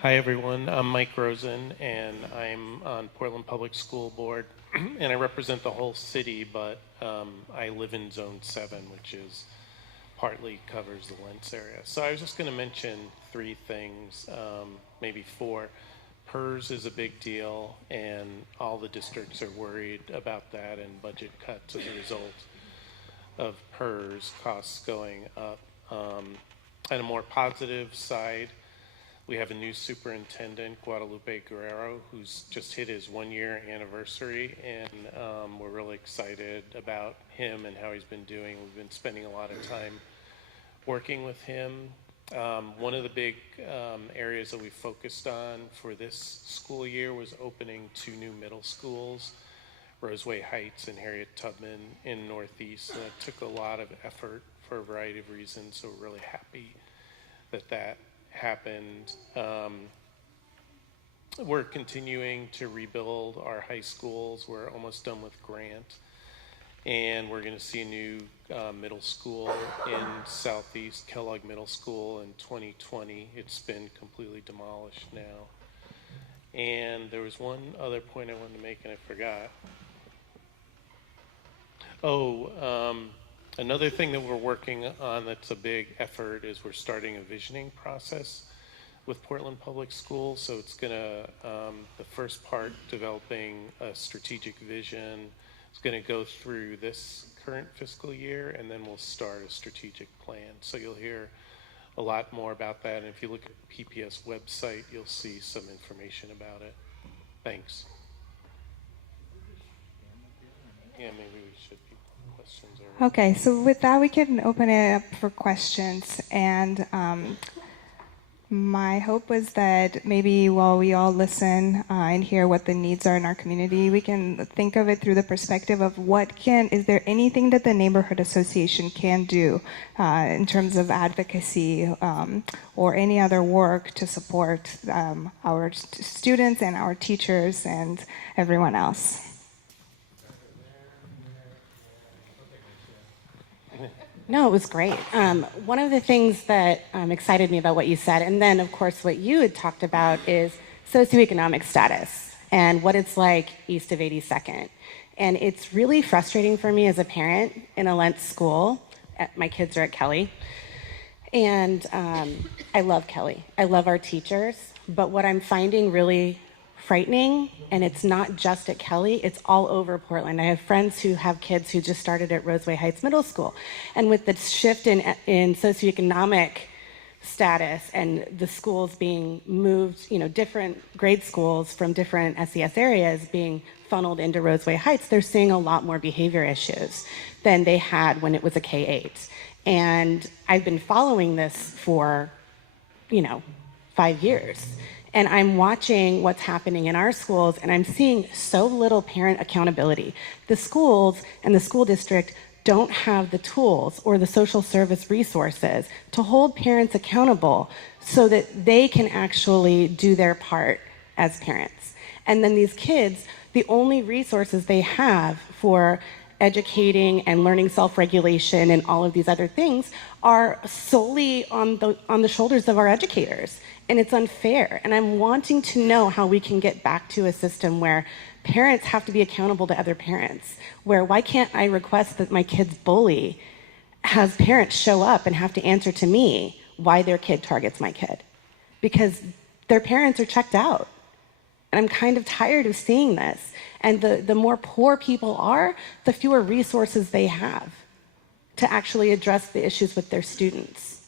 Hi, everyone. I'm Mike Rosen, and I'm on Portland Public School Board, and I represent the whole city, but I live in Zone 7, which is partly covers the Lents area. So I was just going to mention 3 things, maybe 4. PERS is a big deal, and all the districts are worried about that and budget cuts as a result of PERS costs going up. On a more positive side, we have a new superintendent, Guadalupe Guerrero, who's just hit his 1-year anniversary, and we're really excited about him and how he's been doing. We've been spending a lot of time working with him. One of the big areas that we focused on for this school year was opening 2 new middle schools, Roseway Heights and Harriet Tubman in Northeast. And it took a lot of effort for a variety of reasons, so we're really happy that that happened. We're continuing to rebuild our high schools. We're almost done with Grant. And we're going to see a new middle school in Southeast, Kellogg Middle School, in 2020. It's been completely demolished now. And there was one other point I wanted to make, and I forgot. Another thing that we're working on that's a big effort is we're starting a visioning process with Portland Public Schools. So it's going to, the first part, developing a strategic vision. It's going to go through this current fiscal year, and then we'll start a strategic plan. So you'll hear a lot more about that. And if you look at the PPS website, you'll see some information about it. Thanks. Yeah, maybe we should be questions. Okay, so with that, we can open it up for questions. And My hope was that maybe while we all listen and hear what the needs are in our community, we can think of it through the perspective of is there anything that the neighborhood association can do in terms of advocacy or any other work to support our students and our teachers and everyone else. No, it was great. One of the things that excited me about what you said, and then, of course, what you had talked about is socioeconomic status and what it's like east of 82nd. And it's really frustrating for me as a parent in a Lents school. My kids are at Kelly. And I love Kelly. I love our teachers. But what I'm finding really frightening, and it's not just at Kelly, it's all over Portland. I have friends who have kids who just started at Roseway Heights Middle School. And with the shift in socioeconomic status and the schools being moved, different grade schools from different SES areas being funneled into Roseway Heights, they're seeing a lot more behavior issues than they had when it was a K-8. And I've been following this for, 5 years. And I'm watching what's happening in our schools, and I'm seeing so little parent accountability. The schools and the school district don't have the tools or the social service resources to hold parents accountable so that they can actually do their part as parents. And then these kids, the only resources they have for educating and learning self-regulation and all of these other things are solely on the shoulders of our educators. And it's unfair. And I'm wanting to know how we can get back to a system where parents have to be accountable to other parents. Where why can't I request that my kid's bully has parents show up and have to answer to me why their kid targets my kid? Because their parents are checked out. And I'm kind of tired of seeing this. And the more poor people are, the fewer resources they have to actually address the issues with their students.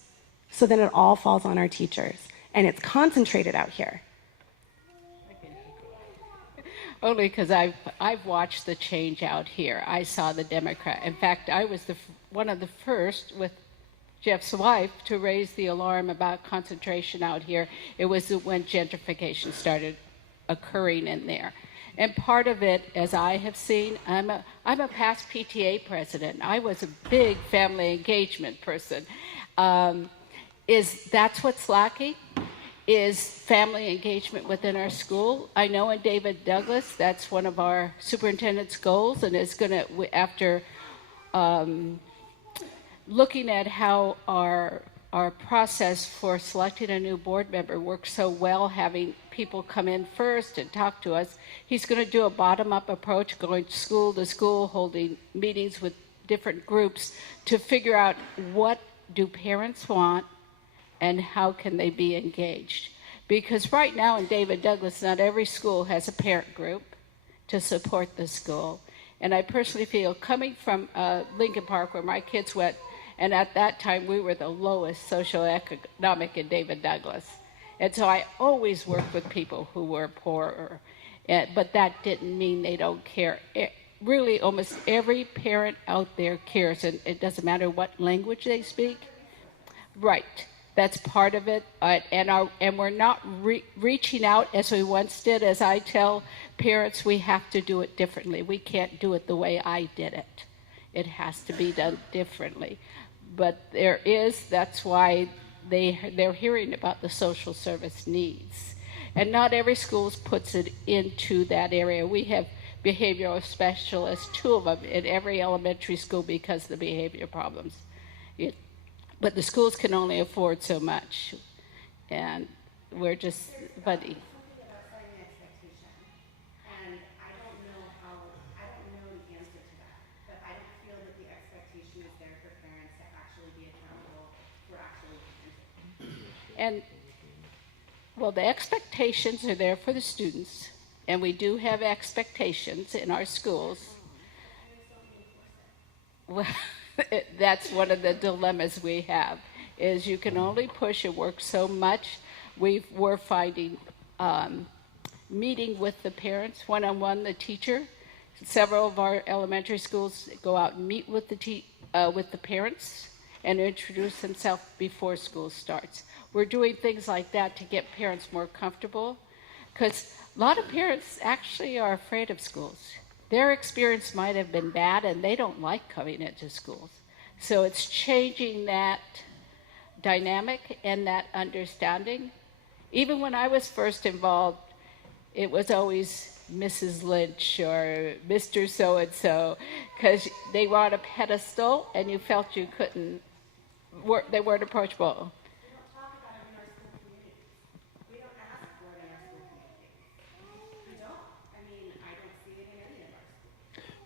So then it all falls on our teachers. And it's concentrated out here. Only because I've watched the change out here. I saw the Democrat. In fact, I was one of the first with Jeff's wife to raise the alarm about concentration out here. It was when gentrification started occurring in there. And part of it, as I have seen, I'm a past PTA president. I was a big family engagement person. That's what's lacking? Is family engagement within our school. I know in David Douglas, that's one of our superintendent's goals, and is going to, after looking at how our process for selecting a new board member works so well, having people come in first and talk to us, he's going to do a bottom-up approach, going school to school, holding meetings with different groups to figure out what do parents want and how can they be engaged. Because right now in David Douglas, not every school has a parent group to support the school. And I personally feel, coming from Lincoln Park where my kids went, and at that time we were the lowest socioeconomic in David Douglas. And so I always worked with people who were poorer. But that didn't mean they don't care. Really, almost every parent out there cares, and it doesn't matter what language they speak. Right. That's part of it, and we're not reaching out as we once did. As I tell parents, we have to do it differently. We can't do it the way I did it. It has to be done differently. But that's why they're hearing about the social service needs. And not every school puts it into that area. We have behavioral specialists, 2 of them in every elementary school because of the behavior problems. But the schools can only afford so much, and we're just buddy. And well, the expectations are there for the students, and we do have expectations in our schools. Well, that's one of the dilemmas we have, is you can only push and work so much. We're finding meeting with the parents, one-on-one, the teacher. Several of our elementary schools go out and meet with the parents and introduce himself before school starts. We're doing things like that to get parents more comfortable, because a lot of parents actually are afraid of schools. Their experience might have been bad and they don't like coming into schools. So it's changing that dynamic and that understanding. Even when I was first involved, it was always Mrs. Lynch or Mr. So-and-so, because they were on a pedestal and you felt you couldn't, they weren't approachable.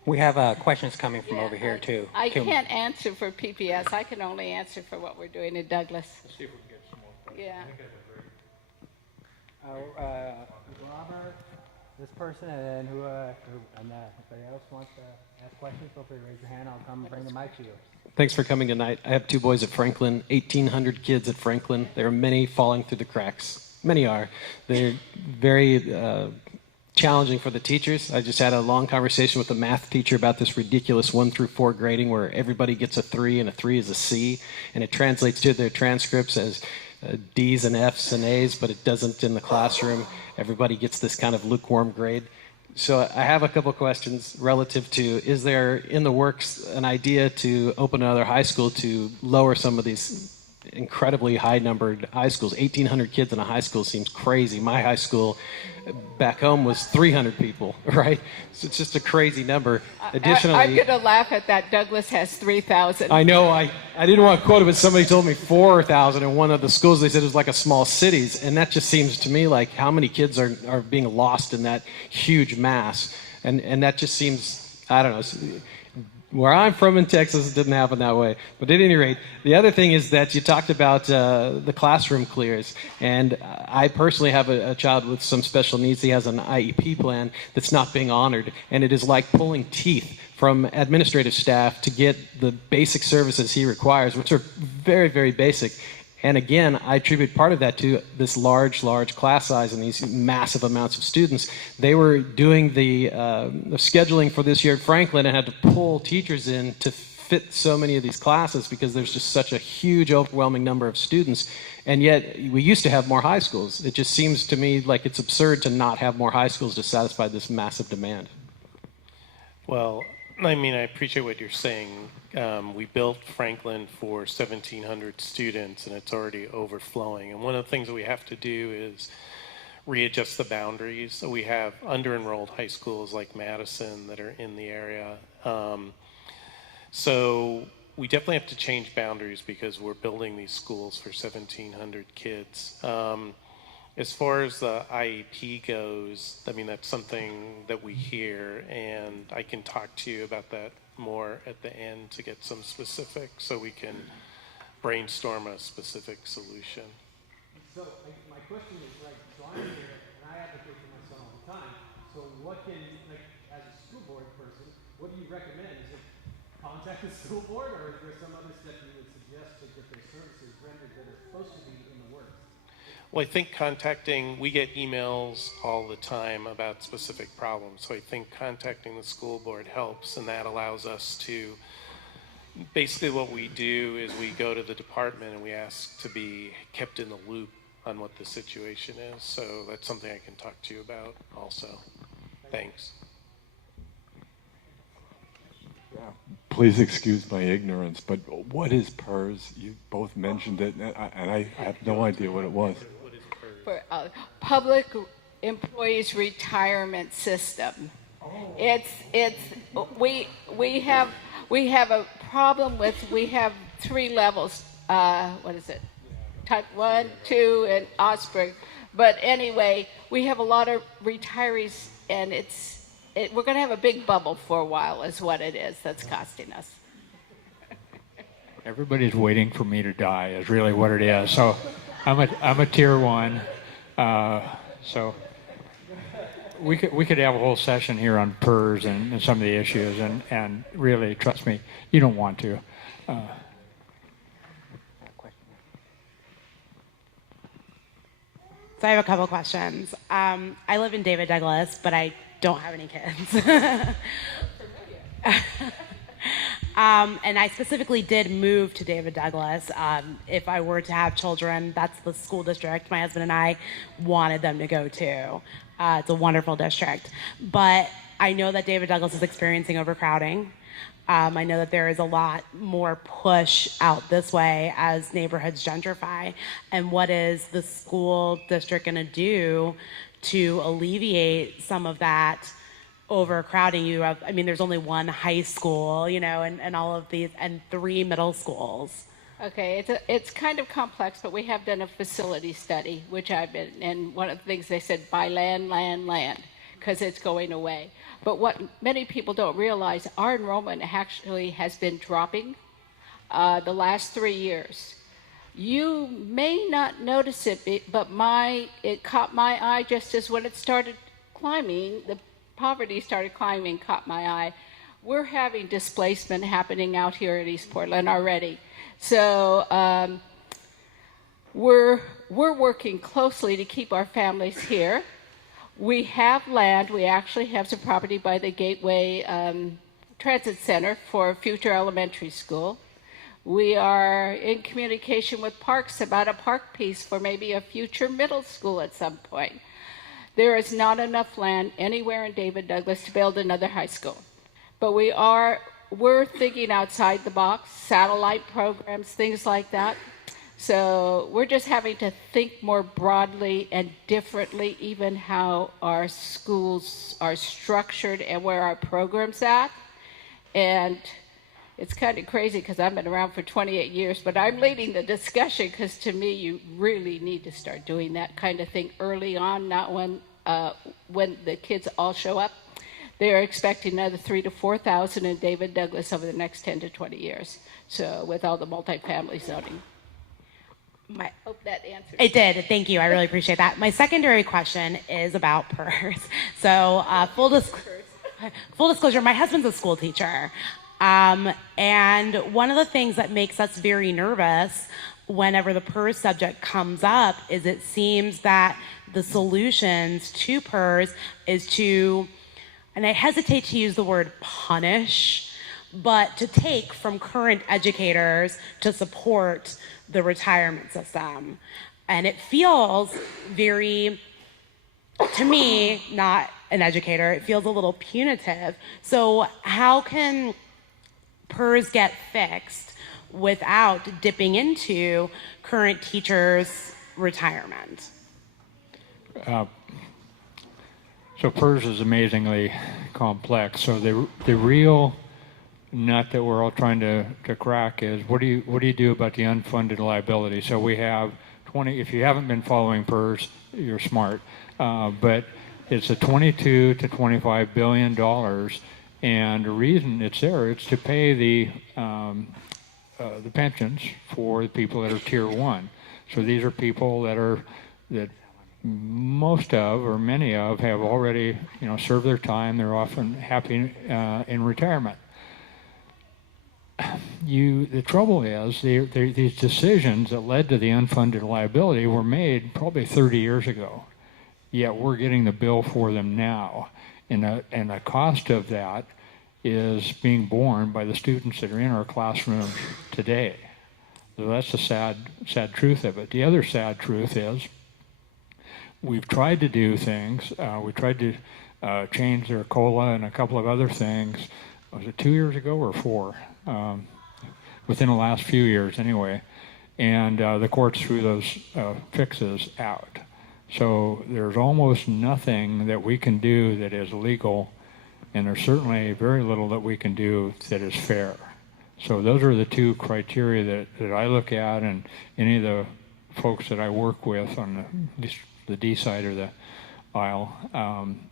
We have questions coming from over here, too. I can't answer for PPS. I can only answer for what we're doing in Douglas. Let's see if we can get some more. Yeah. Robert, this person, and who and if anybody else wants to ask questions, feel free to raise your hand. I'll come bring the mic to you. Thanks for coming tonight. I have two boys at Franklin, 1,800 kids at Franklin. There are many falling through the cracks. Many are. They're very challenging for the teachers. I just had a long conversation with a math teacher about this ridiculous 1 through 4 grading where everybody gets a 3 and a 3 is a C, and it translates to their transcripts as D's and F's and A's, but it doesn't in the classroom. Everybody gets this kind of lukewarm grade. So I have a couple questions relative to, is there in the works an idea to open another high school to lower some of these incredibly high-numbered high schools? 1,800 kids in a high school seems crazy. My high school back home was 300 people, right? So it's just a crazy number. Additionally, I'm going to laugh at that. Douglas has 3,000. I know. I didn't want to quote it, but somebody told me 4,000 in one of the schools. They said it was like a small cities, and that just seems to me like how many kids are being lost in that huge mass, and that just seems, I don't know. Where I'm from in Texas, it didn't happen that way. But at any rate, the other thing is that you talked about the classroom clears. And I personally have a child with some special needs. He has an IEP plan that's not being honored. And it is like pulling teeth from administrative staff to get the basic services he requires, which are very, very basic. And again, I attribute part of that to this large class size and these massive amounts of students. They were doing the scheduling for this year at Franklin and had to pull teachers in to fit so many of these classes because there's just such a huge, overwhelming number of students. And yet, we used to have more high schools. It just seems to me like it's absurd to not have more high schools to satisfy this massive demand. Well, I mean, I appreciate what you're saying. We built Franklin for 1,700 students, and it's already overflowing. And one of the things that we have to do is readjust the boundaries. So we have under-enrolled high schools like Madison that are in the area. So we definitely have to change boundaries because we're building these schools for 1,700 kids. As far as the IEP goes, I mean, that's something that we hear, and I can talk to you about that more at the end to get some specifics so we can brainstorm a specific solution. So my question is, so I'm here, and I advocate for my son all the time. So what can, as a school board person, what do you recommend? Is it contact the school board, or is there some other step you would suggest to get their services rendered that are supposed to be in the works? Well, I think we get emails all the time about specific problems. So I think contacting the school board helps, and that allows us to, basically what we do is we go to the department and we ask to be kept in the loop on what the situation is. So that's something I can talk to you about also. Thanks. Yeah. Please excuse my ignorance, but what is PERS? You both mentioned it, and I have no idea what it was. For Public Employees Retirement System. We have a problem with, we have 3 levels. What is it? Type 1, 2, and Osprey. But anyway, we have a lot of retirees, and we're going to have a big bubble for a while is what it is that's costing us. Everybody's waiting for me to die is really what it is. So I'm a tier 1. So we could have a whole session here on PERS and some of the issues, and really, trust me, you don't want to. So I have a couple questions. I live in David Douglas, but I don't have any kids. And I specifically did move to David Douglas. If I were to have children, that's the school district my husband and I wanted them to go to. It's a wonderful district. But I know that David Douglas is experiencing overcrowding. I know that there is a lot more push out this way as neighborhoods gentrify. And what is the school district going to do to alleviate some of that overcrowding? There's only one high school, and all of these, and 3 middle schools. Okay, it's kind of complex, but we have done a facility study, which I've been, and one of the things they said, buy land, because it's going away. But what many people don't realize, our enrollment actually has been dropping the last 3 years. You may not notice it, but it caught my eye just as when it started climbing, the poverty started climbing, caught my eye. We're having displacement happening out here in East Portland already. So we're working closely to keep our families here. We have land. We actually have some property by the Gateway Transit Center for future elementary school. We are in communication with Parks about a park piece for maybe a future middle school at some point. There is not enough land anywhere in David Douglas to build another high school. But we're thinking outside the box, satellite programs, things like that. So we're just having to think more broadly and differently, even how our schools are structured and where our programs at. And it's kind of crazy because I've been around for 28 years, but I'm leading the discussion because to me, you really need to start doing that kind of thing early on, not when the kids all show up. They're expecting another 3,000 to 4,000 in David Douglas over the next 10 to 20 years. So with all the multifamily zoning. Hope that answers. It did. Thank you. I really appreciate that. My secondary question is about PERS. So full disclosure, my husband's a school teacher. And one of the things that makes us very nervous whenever the PERS subject comes up is it seems that the solutions to PERS is to, and I hesitate to use the word punish, but to take from current educators to support the retirement system. And it feels very, to me, not an educator, it feels a little punitive. So how can PERS get fixed without dipping into current teachers' retirement? So PERS is amazingly complex. So the real nut that we're all trying to crack is what do you do about the unfunded liability? So we have 20. If you haven't been following PERS, you're smart, but it's a 22 to 25 billion dollars, and the reason it's there, it's to pay the pensions for the people that are tier 1. So these are people that most of or many of have already served their time. They're often happy in retirement. The trouble is these decisions that led to the unfunded liability were made probably 30 years ago, yet we're getting the bill for them now, and the cost of that is being borne by the students that are in our classrooms today. So that's the sad truth of it. The other sad truth is we've tried to do things. We tried to change their COLA and a couple of other things. Was it 2 years ago or 4? Within the last few years anyway, and the courts threw those fixes out. So there's almost nothing that we can do that is legal, and there's certainly very little that we can do that is fair. So those are the 2 criteria that I look at, and any of the folks that I work with on the D side of the aisle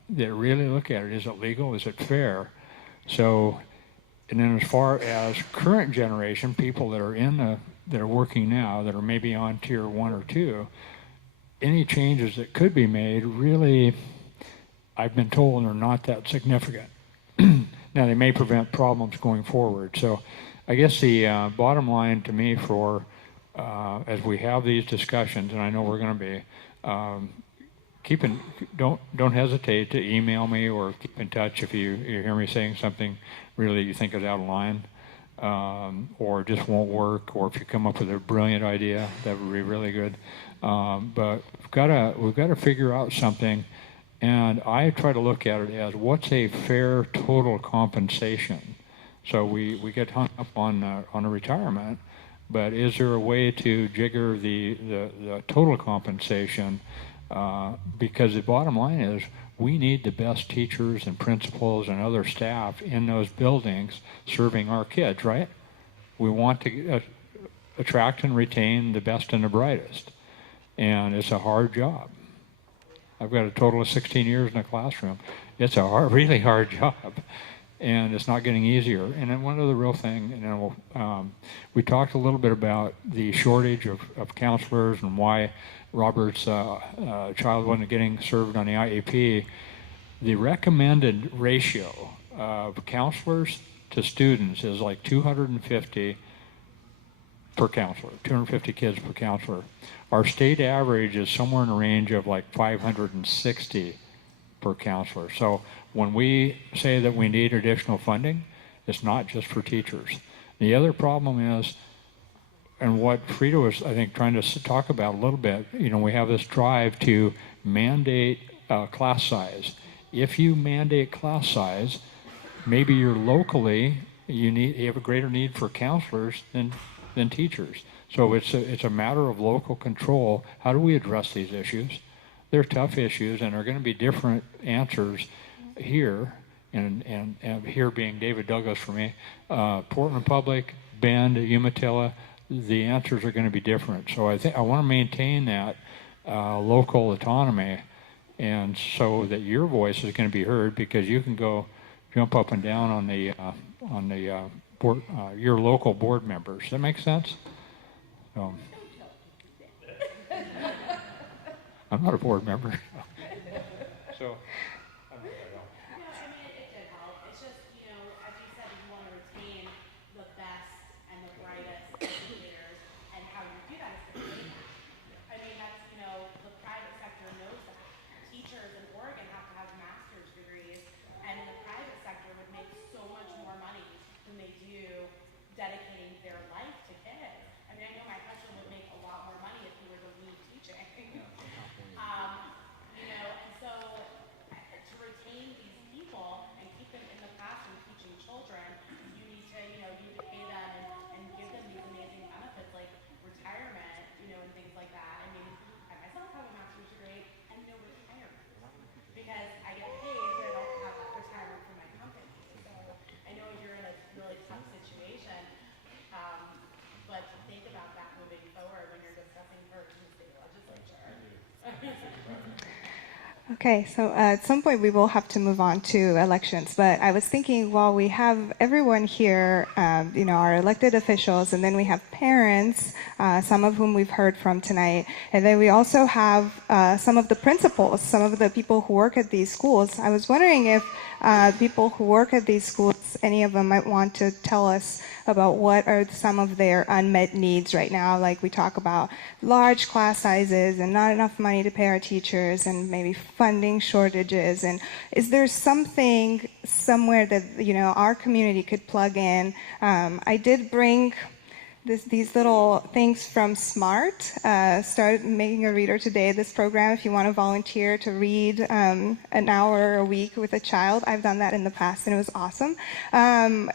that really look at it. Is it legal? Is it fair? So. And then as far as current generation, people that are that are working now, that are maybe on tier 1 or 2, any changes that could be made really, I've been told, are not that significant. Now, they may prevent problems going forward. So I guess the bottom line to me for, as we have these discussions, and I know we're going to be, don't hesitate to email me or keep in touch if you hear me saying something really you think is out of line. or just won't work, or if you come up with a brilliant idea, that would be really good. But we've got to figure out something, and I try to look at it as what's a fair total compensation. So we get hung up on a retirement, but is there a way to jigger the total compensation? Because the bottom line is we need the best teachers and principals and other staff in those buildings serving our kids, right? We want to attract and retain the best and the brightest. And it's a hard job. I've got a total of 16 years in a classroom. It's a really hard job. And it's not getting easier. And then one other real thing, we talked a little bit about the shortage of counselors and why Robert's child wasn't getting served on the IEP. The recommended ratio of counselors to students is like 250 per counselor, 250 kids per counselor. Our state average is somewhere in the range of like 560 per counselor. So when we say that we need additional funding, it's not just for teachers. The other problem is, and what Frida was, I think, trying to talk about a little bit, we have this drive to mandate class size. If you mandate class size, maybe you're locally, you have a greater need for counselors than teachers. So it's a matter of local control. How do we address these issues? They're tough issues, and there are going to be different answers here, and here being David Douglas for me, Portland Public, Bend, Umatilla, the answers are going to be different. So I think I want to maintain that local autonomy, and so that your voice is going to be heard, because you can go jump up and down on the board, your local board members. Does that make sense? So, I'm not a board member. So. Okay, so at some point we will have to move on to elections, but I was thinking while we have everyone here, our elected officials, and then we have parents, some of whom we've heard from tonight, and then we also have some of the principals, some of the people who work at these schools. I was wondering if people who work at these schools, any of them might want to tell us about what are some of their unmet needs right now. Like we talk about large class sizes and not enough money to pay our teachers and maybe funding shortages. And is there something somewhere that, our community could plug in? I did bring these little things from SMART. Started making a reader today, this program, if you want to volunteer to read an hour a week with a child. I've done that in the past and it was awesome.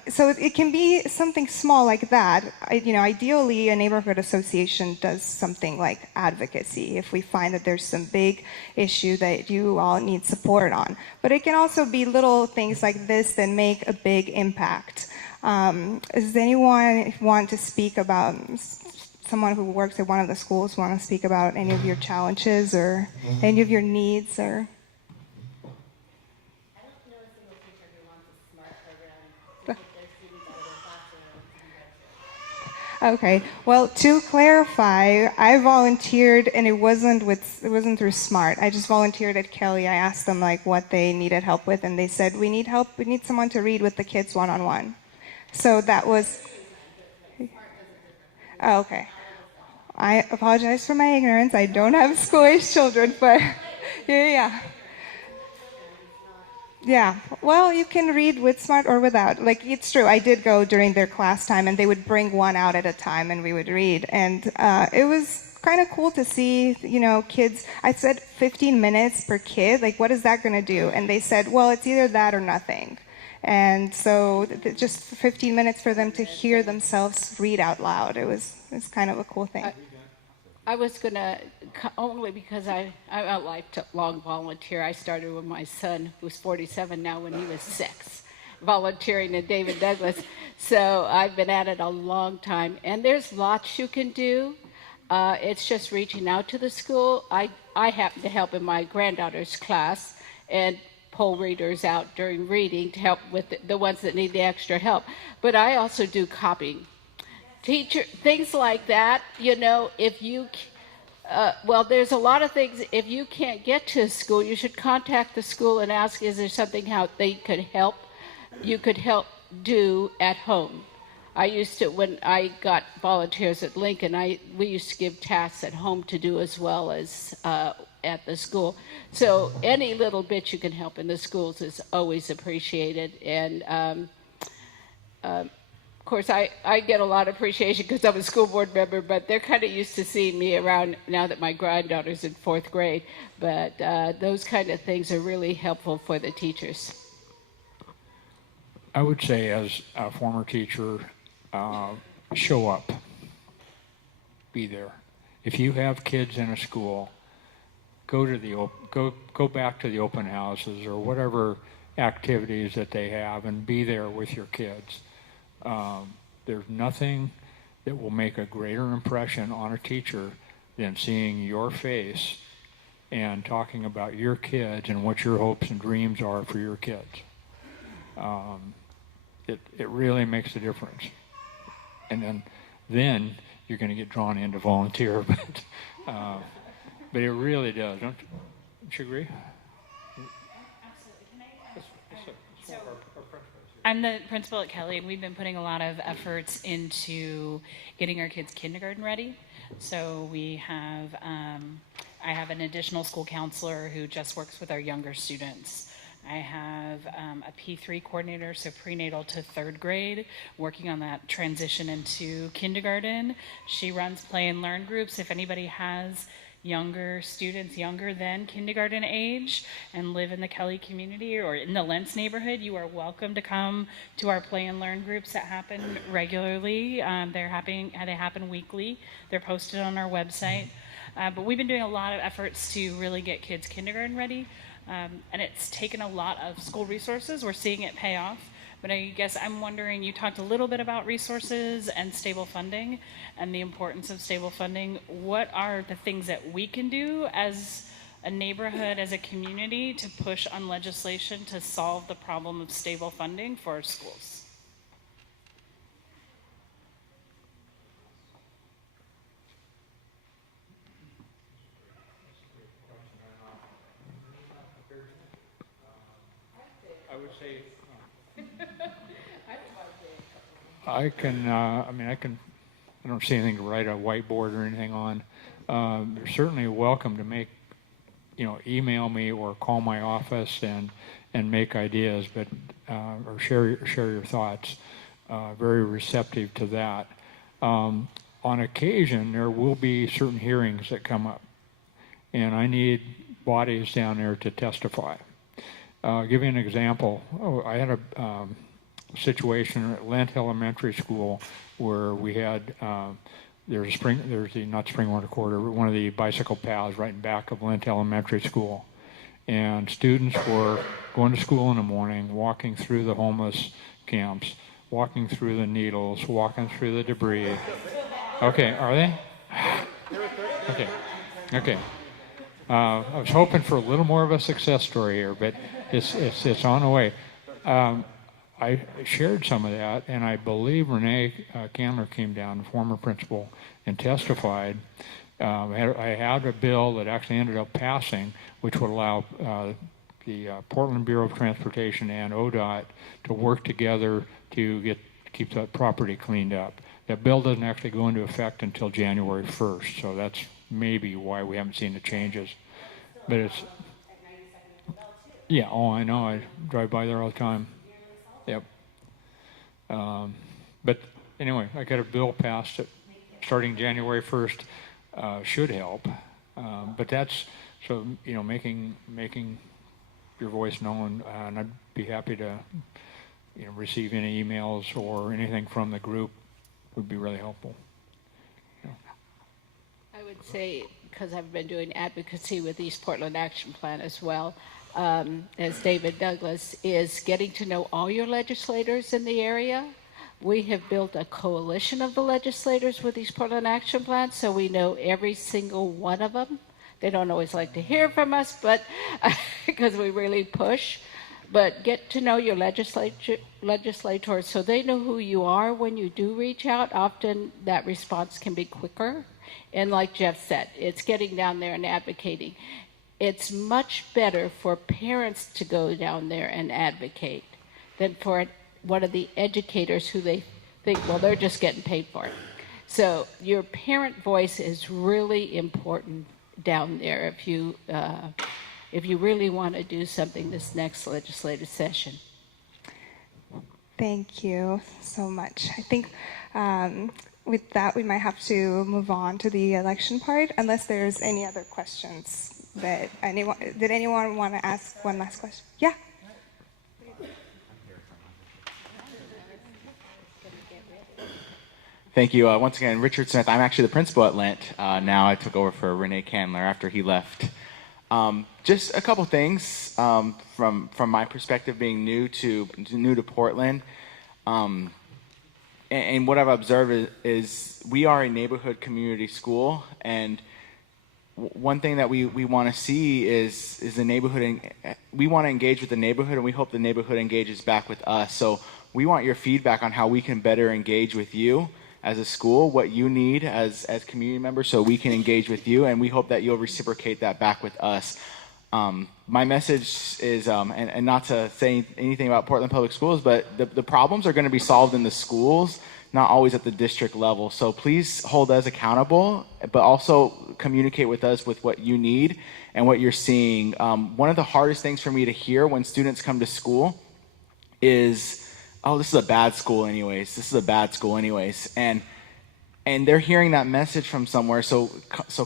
So it can be something small like that. Ideally a neighborhood association does something like advocacy if we find that there's some big issue that you all need support on. But it can also be little things like this that make a big impact. Does anyone want to speak about, someone who works at one of the schools want to speak about any of your challenges or any of your needs? Or okay, well, to clarify, I volunteered and it wasn't through SMART. I just volunteered at Kelly. I asked them what they needed help with, and they said, we need help, we need someone to read with the kids one-on-one. So that was, oh, okay. I apologize for my ignorance. I don't have school-age children, but yeah. Yeah, well, you can read with smart or without. Like, it's true. I did go during their class time, and they would bring one out at a time, and we would read. And it was kind of cool to see, kids. I said 15 minutes per kid. Like, what is that going to do? And they said, well, it's either that or nothing. And so, just 15 minutes for them to hear themselves read out loud. It's kind of a cool thing. I was going to, only because I'm a lifelong volunteer. I started with my son, who's 47 now, when he was 6, volunteering at David Douglas. So I've been at it a long time. And there's lots you can do. It's just reaching out to the school. I happen to help in my granddaughter's class and pull readers out during reading to help with the ones that need the extra help. But I also do copying. Teacher, things like that, if you, well, there's a lot of things. If you can't get to a school, you should contact the school and ask, is there something how they could help, you could help do at home. I used to, when I got volunteers at Lincoln, we used to give tasks at home to do as well as at the school. So any little bit you can help in the schools is always appreciated. And of course, I get a lot of appreciation because I'm a school board member, but they're kind of used to seeing me around now that my granddaughter's in 4th grade. But those kind of things are really helpful for the teachers. I would say, as a former teacher, show up. Be there. If you have kids in a school, go back to the open houses or whatever activities that they have and be there with your kids. There's nothing that will make a greater impression on a teacher than seeing your face and talking about your kids and what your hopes and dreams are for your kids. It really makes a difference. And then you're going to get drawn in to volunteer, but it really does. Don't you agree? I'm the principal at Kelly, and we've been putting a lot of efforts into getting our kids kindergarten ready. So we have, I have an additional school counselor who just works with our younger students. I have a P3 coordinator, so prenatal to 3rd grade, working on that transition into kindergarten. She runs play and learn groups. If anybody has younger students, younger than kindergarten age, and live in the Kelly community or in the Lents neighborhood, you are welcome to come to our play and learn groups that happen regularly. They happen weekly. They're posted on our website. But we've been doing a lot of efforts to really get kids kindergarten ready. And it's taken a lot of school resources. We're seeing it pay off. But I guess I'm wondering, you talked a little bit about resources and stable funding and the importance of stable funding. What are the things that we can do as a neighborhood, as a community, to push on legislation to solve the problem of stable funding for our schools? I would say, I don't see anything to write a whiteboard or anything on. You're certainly welcome to make, email me or call my office and make ideas, but or share your thoughts. Very receptive to that. On occasion, there will be certain hearings that come up, and I need bodies down there to testify. Give you an example. I had a situation at Lent Elementary School where we had there's the not Springwater Corridor, but one of the bicycle paths right in back of Lent Elementary School, and students were going to school in the morning, walking through the homeless camps, walking through the needles, walking through the debris. Okay, are they? Okay. I was hoping for a little more of a success story here, but it's on the way. I shared some of that, and I believe Renee Candler came down, the former principal, and testified. I had a bill that actually ended up passing, which would allow the Portland Bureau of Transportation and ODOT to work together to keep that property cleaned up. That bill doesn't actually go into effect until January 1st, so that's maybe why we haven't seen the changes. But it's Yeah, oh, I know. I drive by there all the time. Yep. But anyway, I got a bill passed that starting January 1st should help. But that's, so, you know, making your voice known, and I'd be happy to, you know, receive any emails or anything from the group would be really helpful. I would say, because I've been doing advocacy with East Portland Action Plan as well, as David Douglas, is getting to know all your legislators in the area. We have built a coalition of the legislators with East Portland Action Plan, so we know every single one of them. They don't always like to hear from us, but because we really push. But get to know your legislators so they know who you are when you do reach out. Often that response can be quicker. And like Jeff said, it's getting down there and advocating. It's much better for parents to go down there and advocate than for one of the educators who they think, well, they're just getting paid for it. So your parent voice is really important down there if you really want to do something this next legislative session. Thank you so much. I think with that, we might have to move on to the election part, unless there's any other questions that did anyone want to ask one last question? Yeah. Thank you. Once again, Richard Smith. I'm actually the principal at Lent. Now I took over for Renee Candler after he left. Just a couple things from my perspective, being new to Portland. And what I've observed is we are a neighborhood community school, and one thing that we want to see is the neighborhood. We want to engage with the neighborhood, and we hope the neighborhood engages back with us. So we want your feedback on how we can better engage with you as a school, what you need as community members, so we can engage with you, and we hope that you'll reciprocate that back with us. My message is, and not to say anything about Portland Public Schools, but the problems are going to be solved in the schools, not always at the district level. So please hold us accountable, but also communicate with us with what you need and what you're seeing. One of the hardest things for me to hear when students come to school is, oh, this is a bad school anyways. This is a bad school anyways. And they're hearing that message from somewhere. So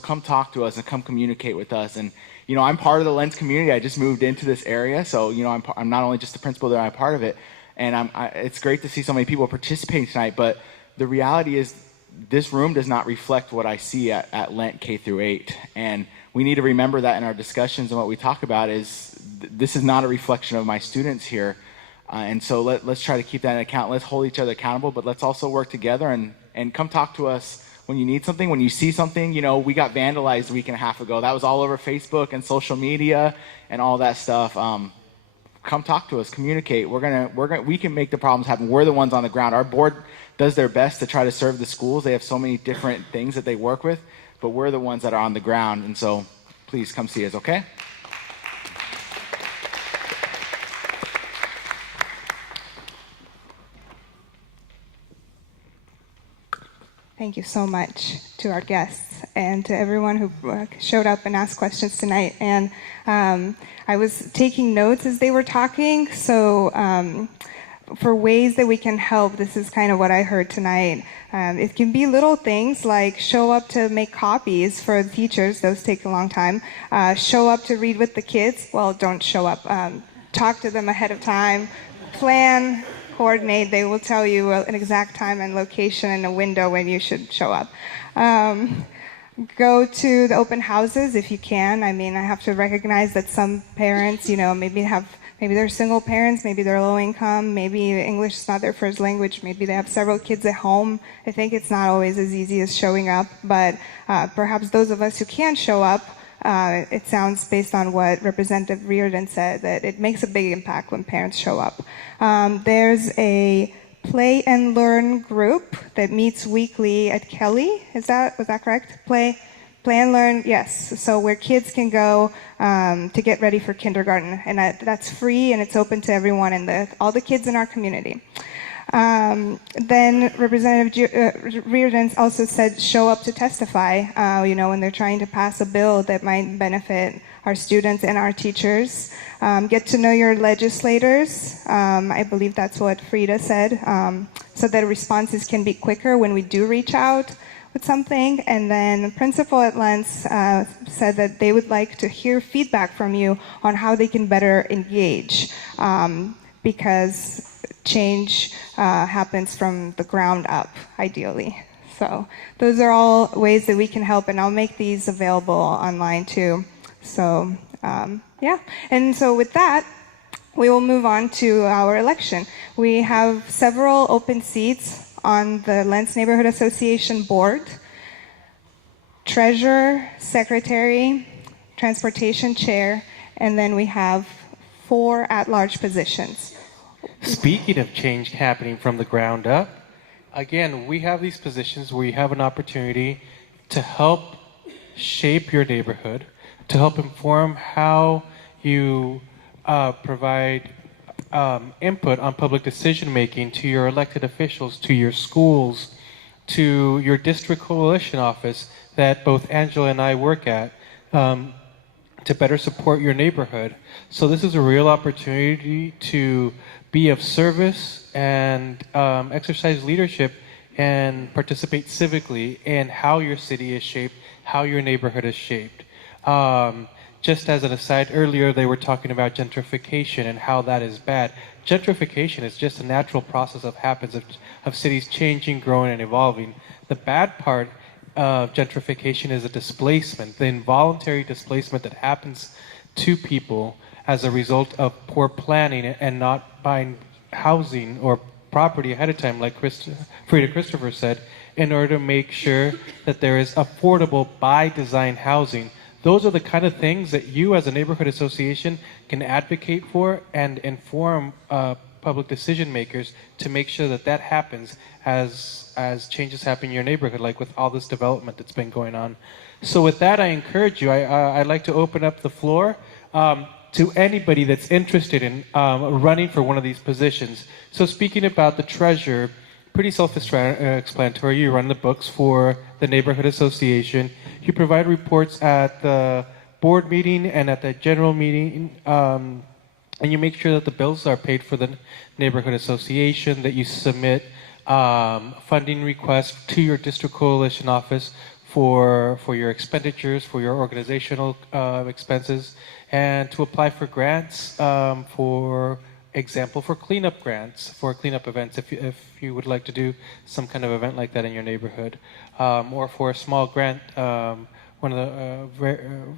come talk to us and come communicate with us. And, you know, I'm part of the Lents community. I just moved into this area. So, you know, I'm not only just the principal there, I'm part of it. And it's great to see so many people participating tonight. But the reality is this room does not reflect what I see at Lent K through 8. And we need to remember that in our discussions, and what we talk about is this is not a reflection of my students here. And so let's try to keep that in account. Let's hold each other accountable, but let's also work together and come talk to us when you need something, when you see something. You know, we got vandalized a week and a half ago. That was all over Facebook and social media and all that stuff. Come talk to us, communicate. We can make the problems happen. We're the ones on the ground. Our board does their best to try to serve the schools. They have so many different things that they work with, but we're the ones that are on the ground. And so please come see us, okay? Thank you so much to our guests and to everyone who showed up and asked questions tonight. And I was taking notes as they were talking, so for ways that we can help, this is kind of what I heard tonight. It can be little things like show up to make copies for the teachers. Those take a long time. Show up to read with the kids. Well, don't show up. Talk to them ahead of time. Plan, coordinate. They will tell you an exact time and location and a window when you should show up. Go to the open houses if you can. I mean, I have to recognize that some parents, you know, maybe they're single parents, maybe they're low income, maybe English is not their first language, maybe they have several kids at home. I think it's not always as easy as showing up, but perhaps those of us who can show up, it sounds, based on what Representative Reardon said, that it makes a big impact when parents show up. There's a Play and Learn group that meets weekly at Kelly. Was that correct? Play and Learn, yes. So where kids can go to get ready for kindergarten, and that's free and it's open to everyone and all the kids in our community. Then Representative Reardon also said show up to testify, you know, when they're trying to pass a bill that might benefit our students and our teachers. Get to know your legislators. I believe that's what Frida said, so that responses can be quicker when we do reach out with something. And then the principal at Lents said that they would like to hear feedback from you on how they can better engage, because change happens from the ground up, ideally. So those are all ways that we can help, and I'll make these available online too. So yeah, and so with that, we will move on to our election. We have several open seats on the Lents Neighborhood Association board: treasurer, secretary, transportation chair, and then we have 4 at-large positions. Speaking of change happening from the ground up, again, we have these positions where you have an opportunity to help shape your neighborhood, to help inform how you provide input on public decision making to your elected officials, to your schools, to your district coalition office that both Angela and I work at, to better support your neighborhood. So this is a real opportunity to be of service and exercise leadership and participate civically in how your city is shaped, how your neighborhood is shaped. Just as an aside, earlier they were talking about gentrification and how that is bad. Gentrification is just a natural process that happens of cities changing, growing, and evolving. The bad part of gentrification is a displacement, the involuntary displacement that happens to people as a result of poor planning and not buying housing or property ahead of time, like Frida Christopher said, in order to make sure that there is affordable by design housing. Those are the kind of things that you as a neighborhood association can advocate for and inform public decision makers to make sure that that happens as changes happen in your neighborhood, like with all this development that's been going on. So with that, I encourage you, I'd like to open up the floor to anybody that's interested in running for one of these positions. So speaking about the treasurer, pretty self-explanatory. You run the books for the neighborhood association. You provide reports at the board meeting and at the general meeting, and you make sure that the bills are paid for the neighborhood association, that you submit funding requests to your district coalition office for your expenditures, for your organizational expenses, and to apply for grants, for example, for cleanup grants, for cleanup events, if you would like to do some kind of event like that in your neighborhood, or for a small grant, one of the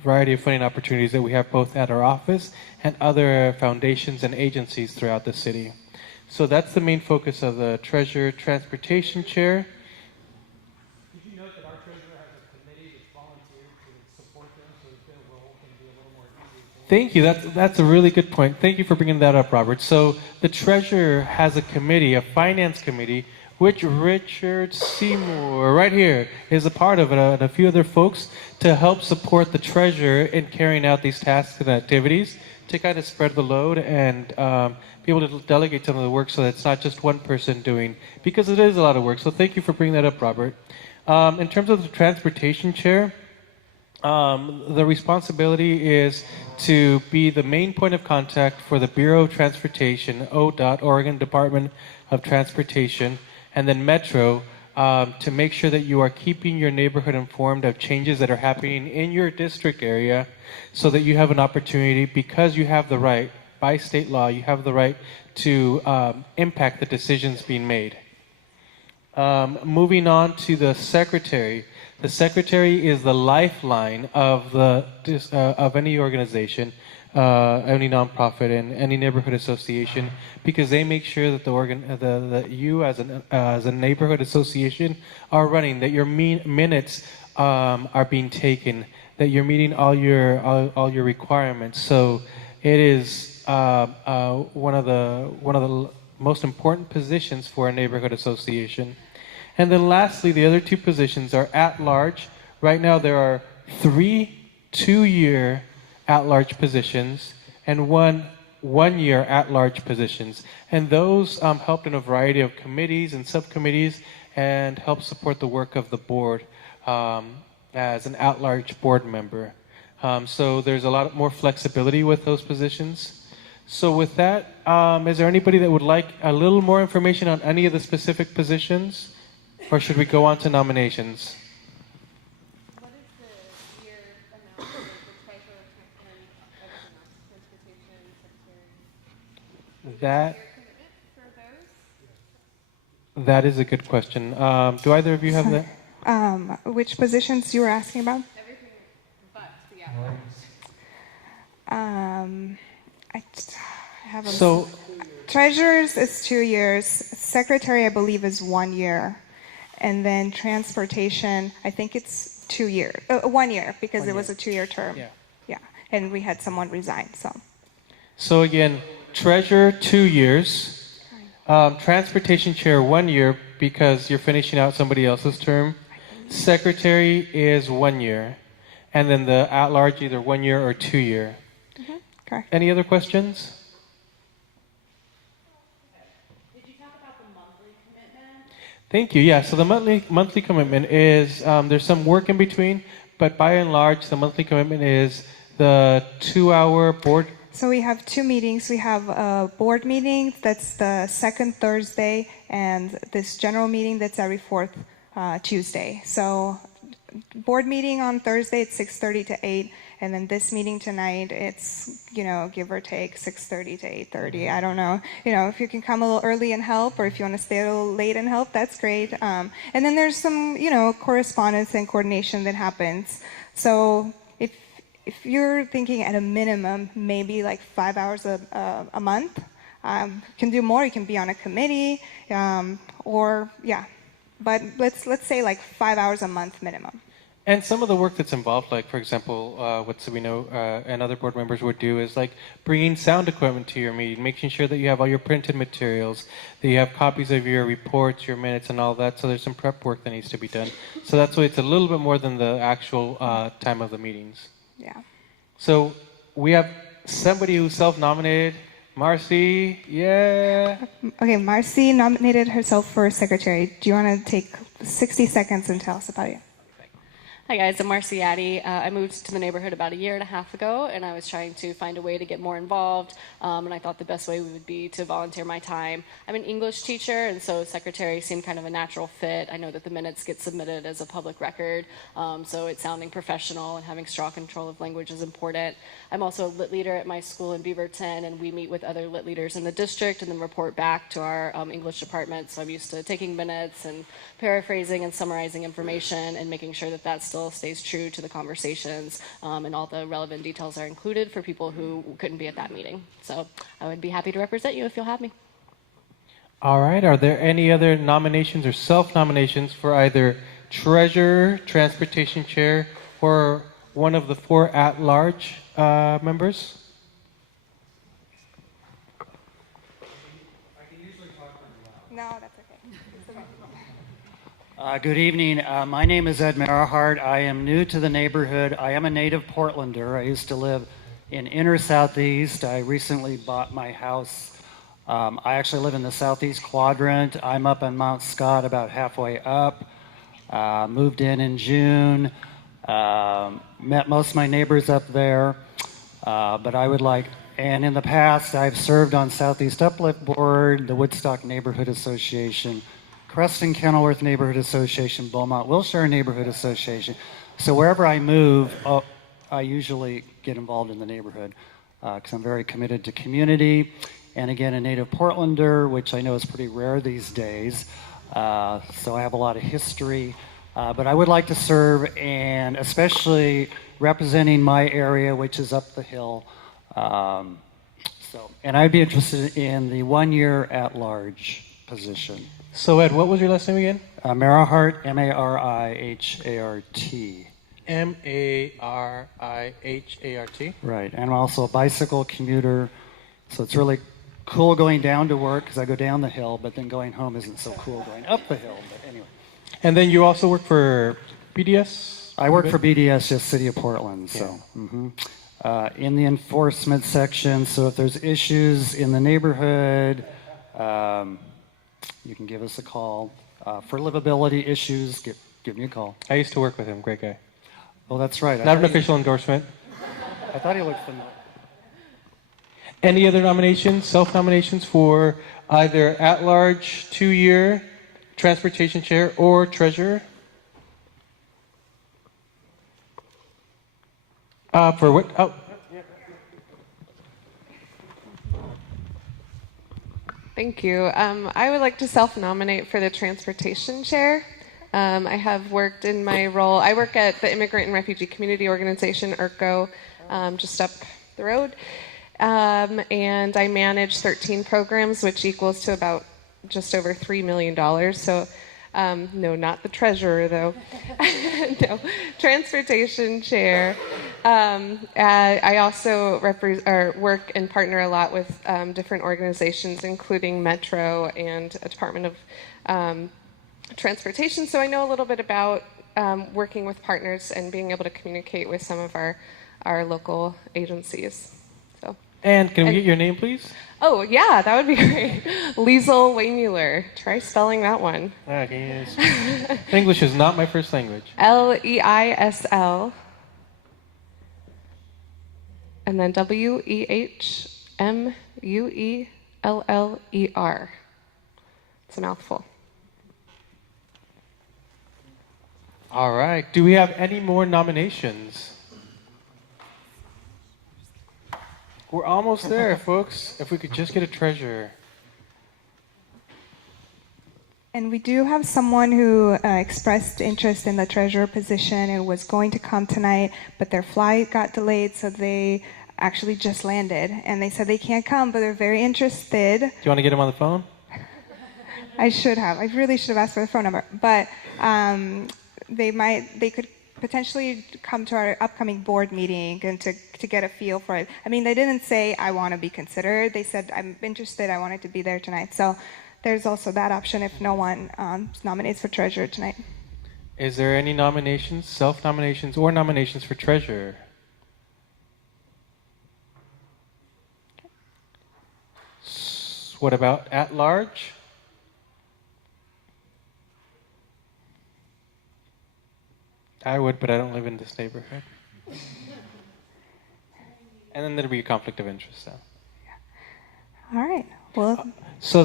variety of funding opportunities that we have both at our office and other foundations and agencies throughout the city. So that's the main focus of the Treasurer Transportation Chair. Could you note that our treasurer has a committee that's volunteered to support them so that their role can be a little more easy? Thank you. That's a really good point. Thank you for bringing that up, Robert. So the treasurer has a committee, a finance committee, which Richard Seymour, right here, is a part of it, and a few other folks to help support the treasurer in carrying out these tasks and activities to kind of spread the load and be able to delegate some of the work so that it's not just one person doing, because it is a lot of work. So thank you for bringing that up, Robert. In terms of the transportation chair, the responsibility is to be the main point of contact for the Bureau of Transportation, ODOT, Oregon Department of Transportation, and then Metro, to make sure that you are keeping your neighborhood informed of changes that are happening in your district area so that you have an opportunity, because you have the right, by state law, you have the right to impact the decisions being made. Moving on to the secretary. The secretary is the lifeline of any organization, any nonprofit, and any neighborhood association, because they make sure that that you as a neighborhood association are running, that your minutes are being taken, that you're meeting all your requirements. So it is one of the most important positions for a neighborhood association. And then lastly, the other two positions are at-large. Right now there are 3 two-year at-large positions and one-year at-large positions. And those help in a variety of committees and subcommittees and help support the work of the board as an at-large board member. So there's a lot more flexibility with those positions. So with that, is there anybody that would like a little more information on any of the specific positions? Or should we go on to nominations? What is the year amount for the treasurer and transportation secretary? That, Is there a commitment for those? that is a good question. Do either of you have that? Which positions you were asking about? Everything but the at-large. I have a So- treasurers is 2 years. Secretary, I believe, is 1 year. And then transportation, I think it's 2 years, 1 year, because it was a 2-year term. Yeah. Yeah. And we had someone resign, so. So again, treasurer, 2 years. Transportation chair, 1 year, because you're finishing out somebody else's term. Secretary is 1 year. And then the at-large, either 1 year or 2 year. Correct. Any other questions? Thank you. Yeah, so the monthly commitment is, there's some work in between, but by and large, the monthly commitment is the 2-hour board. So we have 2 meetings. We have a board meeting that's the second Thursday, and this general meeting that's every fourth Tuesday. So board meeting on Thursday at 6:30 to 8, and then this meeting tonight, it's, give or take 6:30 to 8:30. I don't know. If you can come a little early and help, or if you want to stay a little late and help, that's great. And then there's some, correspondence and coordination that happens. So if you're thinking at a minimum, maybe like 5 hours a month, you can do more. You can be on a committee, or yeah. But let's say like 5 hours a month minimum. And some of the work that's involved, like, for example, what Sabino and other board members would do is like bringing sound equipment to your meeting, making sure that you have all your printed materials, that you have copies of your reports, your minutes, and all that. So there's some prep work that needs to be done. So that's why it's a little bit more than the actual time of the meetings. Yeah. So we have somebody who's self-nominated. Marcy, yeah. Okay, Marcy nominated herself for secretary. Do you want to take 60 seconds and tell us about it? Hi guys, I'm Marcy Addy. I moved to the neighborhood about 1.5 years ago, and I was trying to find a way to get more involved, and I thought the best way would be to volunteer my time. I'm an English teacher, and so secretary seemed kind of a natural fit. I know that the minutes get submitted as a public record, so it's sounding professional, and having strong control of language is important. I'm also a lit leader at my school in Beaverton, and we meet with other lit leaders in the district and then report back to our English department, so I'm used to taking minutes and paraphrasing and summarizing information and making sure that that still stays true to the conversations, and all the relevant details are included for people who couldn't be at that meeting. So I would be happy to represent you if you'll have me. All right. Are there any other nominations or self-nominations for either treasurer, transportation chair, or one of the 4 at-large members? No, that's okay. Good evening. My name is Ed Merahart. I am new to the neighborhood. I am a native Portlander. I used to live in inner Southeast. I recently bought my house. I actually live in the Southeast quadrant. I'm up on Mount Scott, about halfway up. Moved in June. Met most of my neighbors up there. But I would like, and in the past, I've served on Southeast Uplift Board, the Woodstock Neighborhood Association, Creston Kenilworth Neighborhood Association, Beaumont Wilshire Neighborhood Association. So wherever I move, I usually get involved in the neighborhood because I'm very committed to community. And again, a native Portlander, which I know is pretty rare these days. So I have a lot of history. But I would like to serve, and especially representing my area, which is up the hill. And I'd be interested in the 1 year at-large position. So Ed, what was your last name again? Marihart, M-A-R-I-H-A-R-T. M-A-R-I-H-A-R-T. Right, and I'm also a bicycle commuter, so it's really cool going down to work because I go down the hill, but then going home isn't so cool going up the hill, but anyway. And then you also work for BDS? I work for BDS, just City of Portland, so. In the enforcement section, so if there's issues in the neighborhood, you can give us a call. For livability issues, give me a call. I used to work with him, great guy. Oh, that's right. Not an official endorsement. I thought he looked familiar. Any other nominations, self-nominations for either at-large, 2-year, transportation chair, or treasurer? For what? Oh. Thank you. I would like to self-nominate for the transportation chair. I have worked in my role. I work at the Immigrant and Refugee Community Organization, IRCO, just up the road. And I manage 13 programs, which equals to about just over $3 million. So, no, not the treasurer, though. No, transportation chair. I also work and partner a lot with different organizations, including Metro and a Department of Transportation. So I know a little bit about working with partners and being able to communicate with some of our local agencies. So. And can we get your name, please? Oh, yeah, that would be great. Liesel Waymuller. Try spelling that one. English is not my first language. Leisl. And then Wehmueller. It's a mouthful. All right. Do we have any more nominations? We're almost there, folks. If we could just get a treasurer. And we do have someone who expressed interest in the treasurer position and was going to come tonight, but their flight got delayed, so they actually just landed. And they said they can't come, but they're very interested. Do you want to get him on the phone? I should have. I really should have asked for the phone number. But they could potentially come to our upcoming board meeting and to get a feel for it. I mean, they didn't say, I want to be considered. They said, I'm interested. I wanted to be there tonight. So there's also that option if no one nominates for treasurer tonight. Is there any nominations, self-nominations, or nominations for treasurer? What about at large? I would, but I don't live in this neighborhood. And then there'd be a conflict of interest, so. All right. Well. So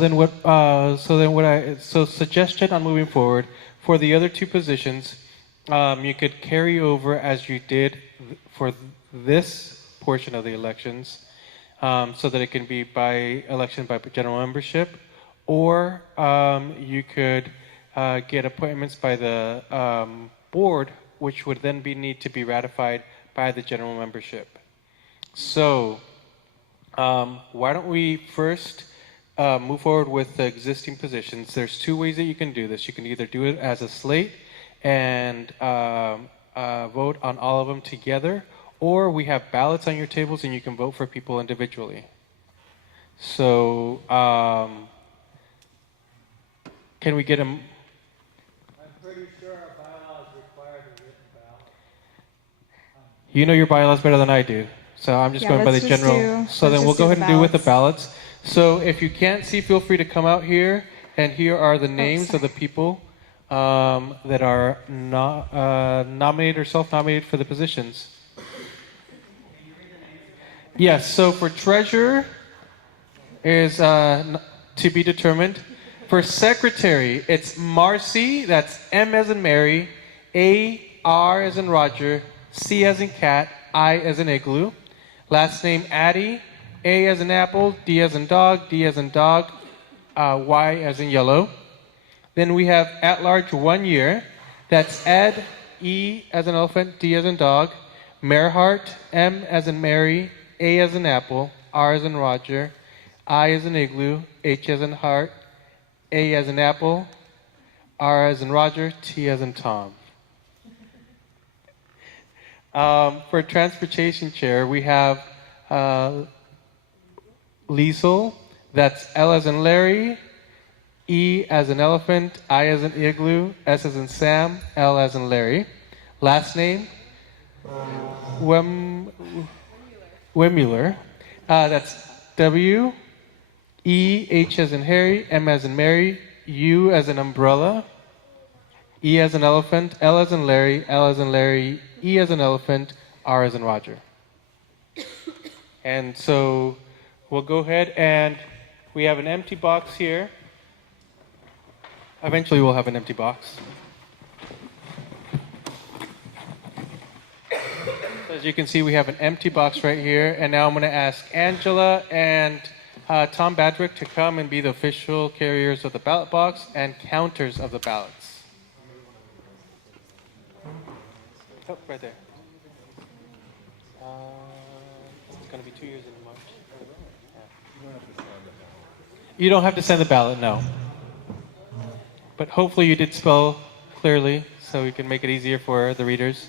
suggestion on moving forward for the other two positions, you could carry over as you did for this portion of the elections, so that it can be by election by general membership, or you could get appointments by the board, which would then need to be ratified by the general membership. So why don't we first move forward with the existing positions. There's two ways that you can do this. You can either do it as a slate and vote on all of them together, or we have ballots on your tables and you can vote for people individually. So can we get them? You know your bylaws better than I do, so I'm just going by the general. So then we'll go ahead and do with the ballots. So if you can't see, feel free to come out here, and here are the names of the people that are nominated or self-nominated for the positions. Yes, so for treasurer is to be determined. For secretary, it's Marcy, that's M as in Mary, A, R as in Roger, C as in cat, I as in igloo. Last name Addie, A as in apple, D as in dog, D as in dog, Y as in yellow. Then we have at large 1 year. That's Ed, E as in elephant, D as in dog. Merhart, M as in Mary, A as in apple, R as in Roger, I as in igloo, H as in heart, A as in apple, R as in Roger, T as in Tom. For transportation chair, we have Liesel, that's L as in Larry, E as in elephant, I as in igloo, S as in Sam, L as in Larry. Last name, Wehmueller, that's W, E, H as in Harry, M as in Mary, U as in umbrella, E as in elephant, L as in Larry, L as in Larry, E as in elephant, R as in Roger. And so we'll go ahead and we have an empty box here. Eventually we'll have an empty box. So as you can see, we have an empty box right here. And now I'm going to ask Angela and Tom Badrick to come and be the official carriers of the ballot box and counters of the ballots. Oh, right there. It's going to be 2 years in March. You don't have to send the ballot, no. But hopefully you did spell clearly so we can make it easier for the readers.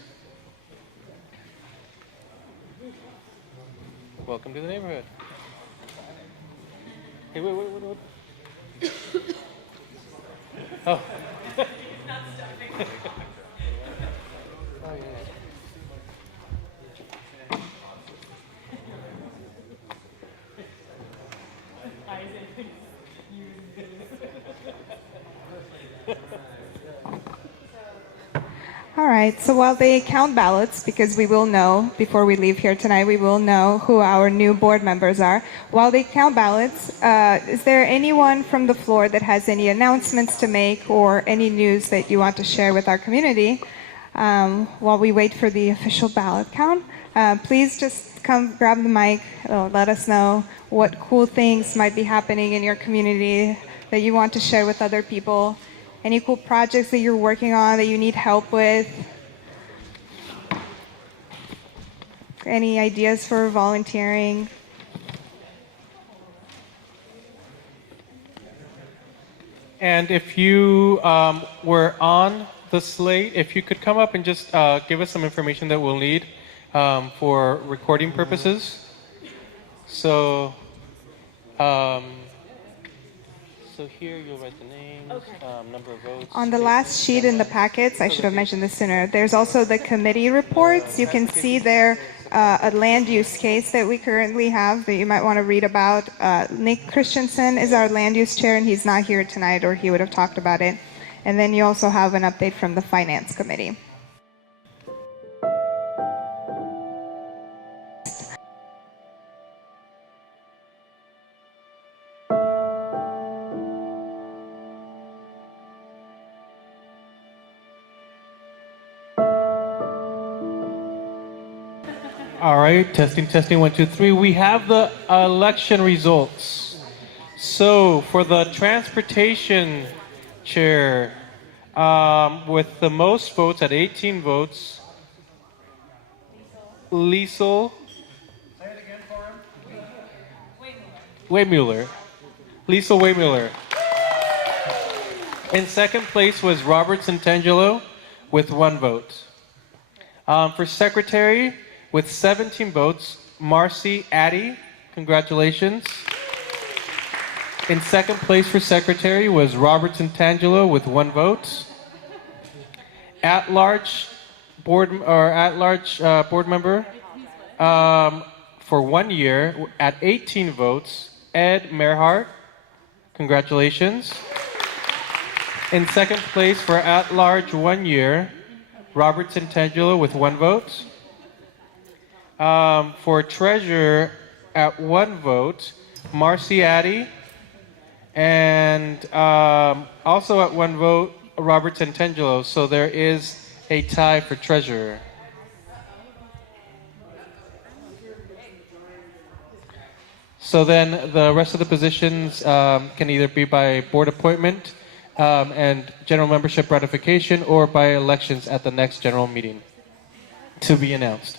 Welcome to the neighborhood. Hey, wait. Oh. All right, so while they count ballots, because we will know, before we leave here tonight, we will know who our new board members are. While they count ballots, is there anyone from the floor that has any announcements to make or any news that you want to share with our community while we wait for the official ballot count? Please just come grab the mic, let us know what cool things might be happening in your community that you want to share with other people. Any cool projects that you're working on that you need help with? Any ideas for volunteering? And if you were on the slate, if you could come up and just give us some information that we'll need for recording purposes. So here you'll write the names, number of votes. On the last sheet in the packets, I should have mentioned this sooner, there's also the committee reports. You can see there a land use case that we currently have that you might want to read about. Nick Christensen is our land use chair, and he's not here tonight, or he would have talked about it. And then you also have an update from the finance committee. All right, testing, 1, 2, 3. We have the election results. So for the transportation chair, with the most votes at 18 votes, Liesel Waymuller. Liesel Waymuller. In second place was Robert Santangelo with 1 vote. For secretary, with 17 votes, Marcy Addy. Congratulations. In second place for secretary was Robert Santangelo with 1 vote. At-large board member for 1 year at 18 votes, Ed Merhart. Congratulations. In second place for at-large 1 year, Robert Santangelo with 1 vote. For treasurer at 1 vote, Marcy Addy. And also at 1 vote, Robert Santangelo. So there is a tie for treasurer. So then the rest of the positions can either be by board appointment and general membership ratification, or by elections at the next general meeting to be announced.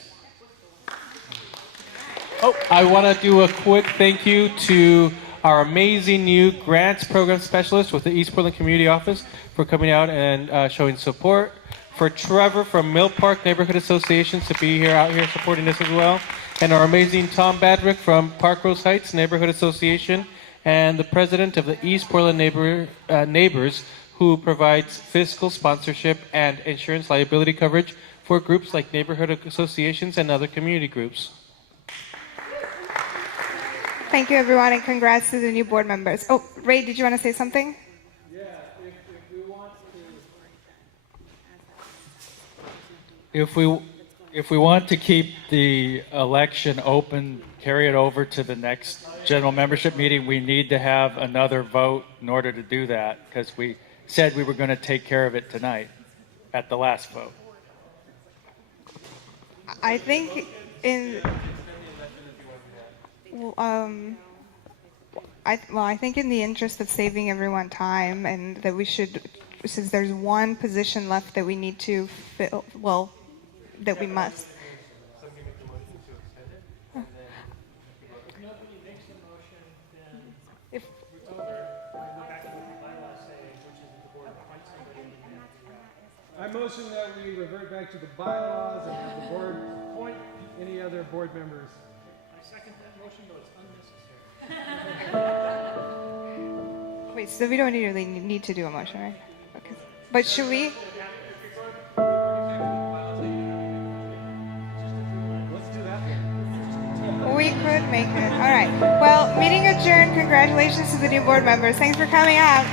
Oh, I want to do a quick thank you to our amazing new grants program specialist with the East Portland Community Office for coming out and showing support. For Trevor from Mill Park Neighborhood Association to be out here supporting us as well. And our amazing Tom Badrick from Park Rose Heights Neighborhood Association, and the president of the East Portland Neighbors, who provides fiscal sponsorship and insurance liability coverage for groups like neighborhood associations and other community groups. Thank you, everyone, and congrats to the new board members. Oh, Ray, did you want to say something? Yeah, if we want to... if we want to keep the election open, carry it over to the next general membership meeting, we need to have another vote in order to do that, because we said we were going to take care of it tonight at the last vote. I think in I think in the interest of saving everyone time, and that we should, since there's one position left that we need to fill, well, that we must. If I motion that we revert back to the bylaws and have the board appoint any other board members. I second that motion, though it's unnecessary. Wait, so we don't really need to do a motion, right? Okay. But should we? We could make it. All right. Well, meeting adjourned. Congratulations to the new board members. Thanks for coming out.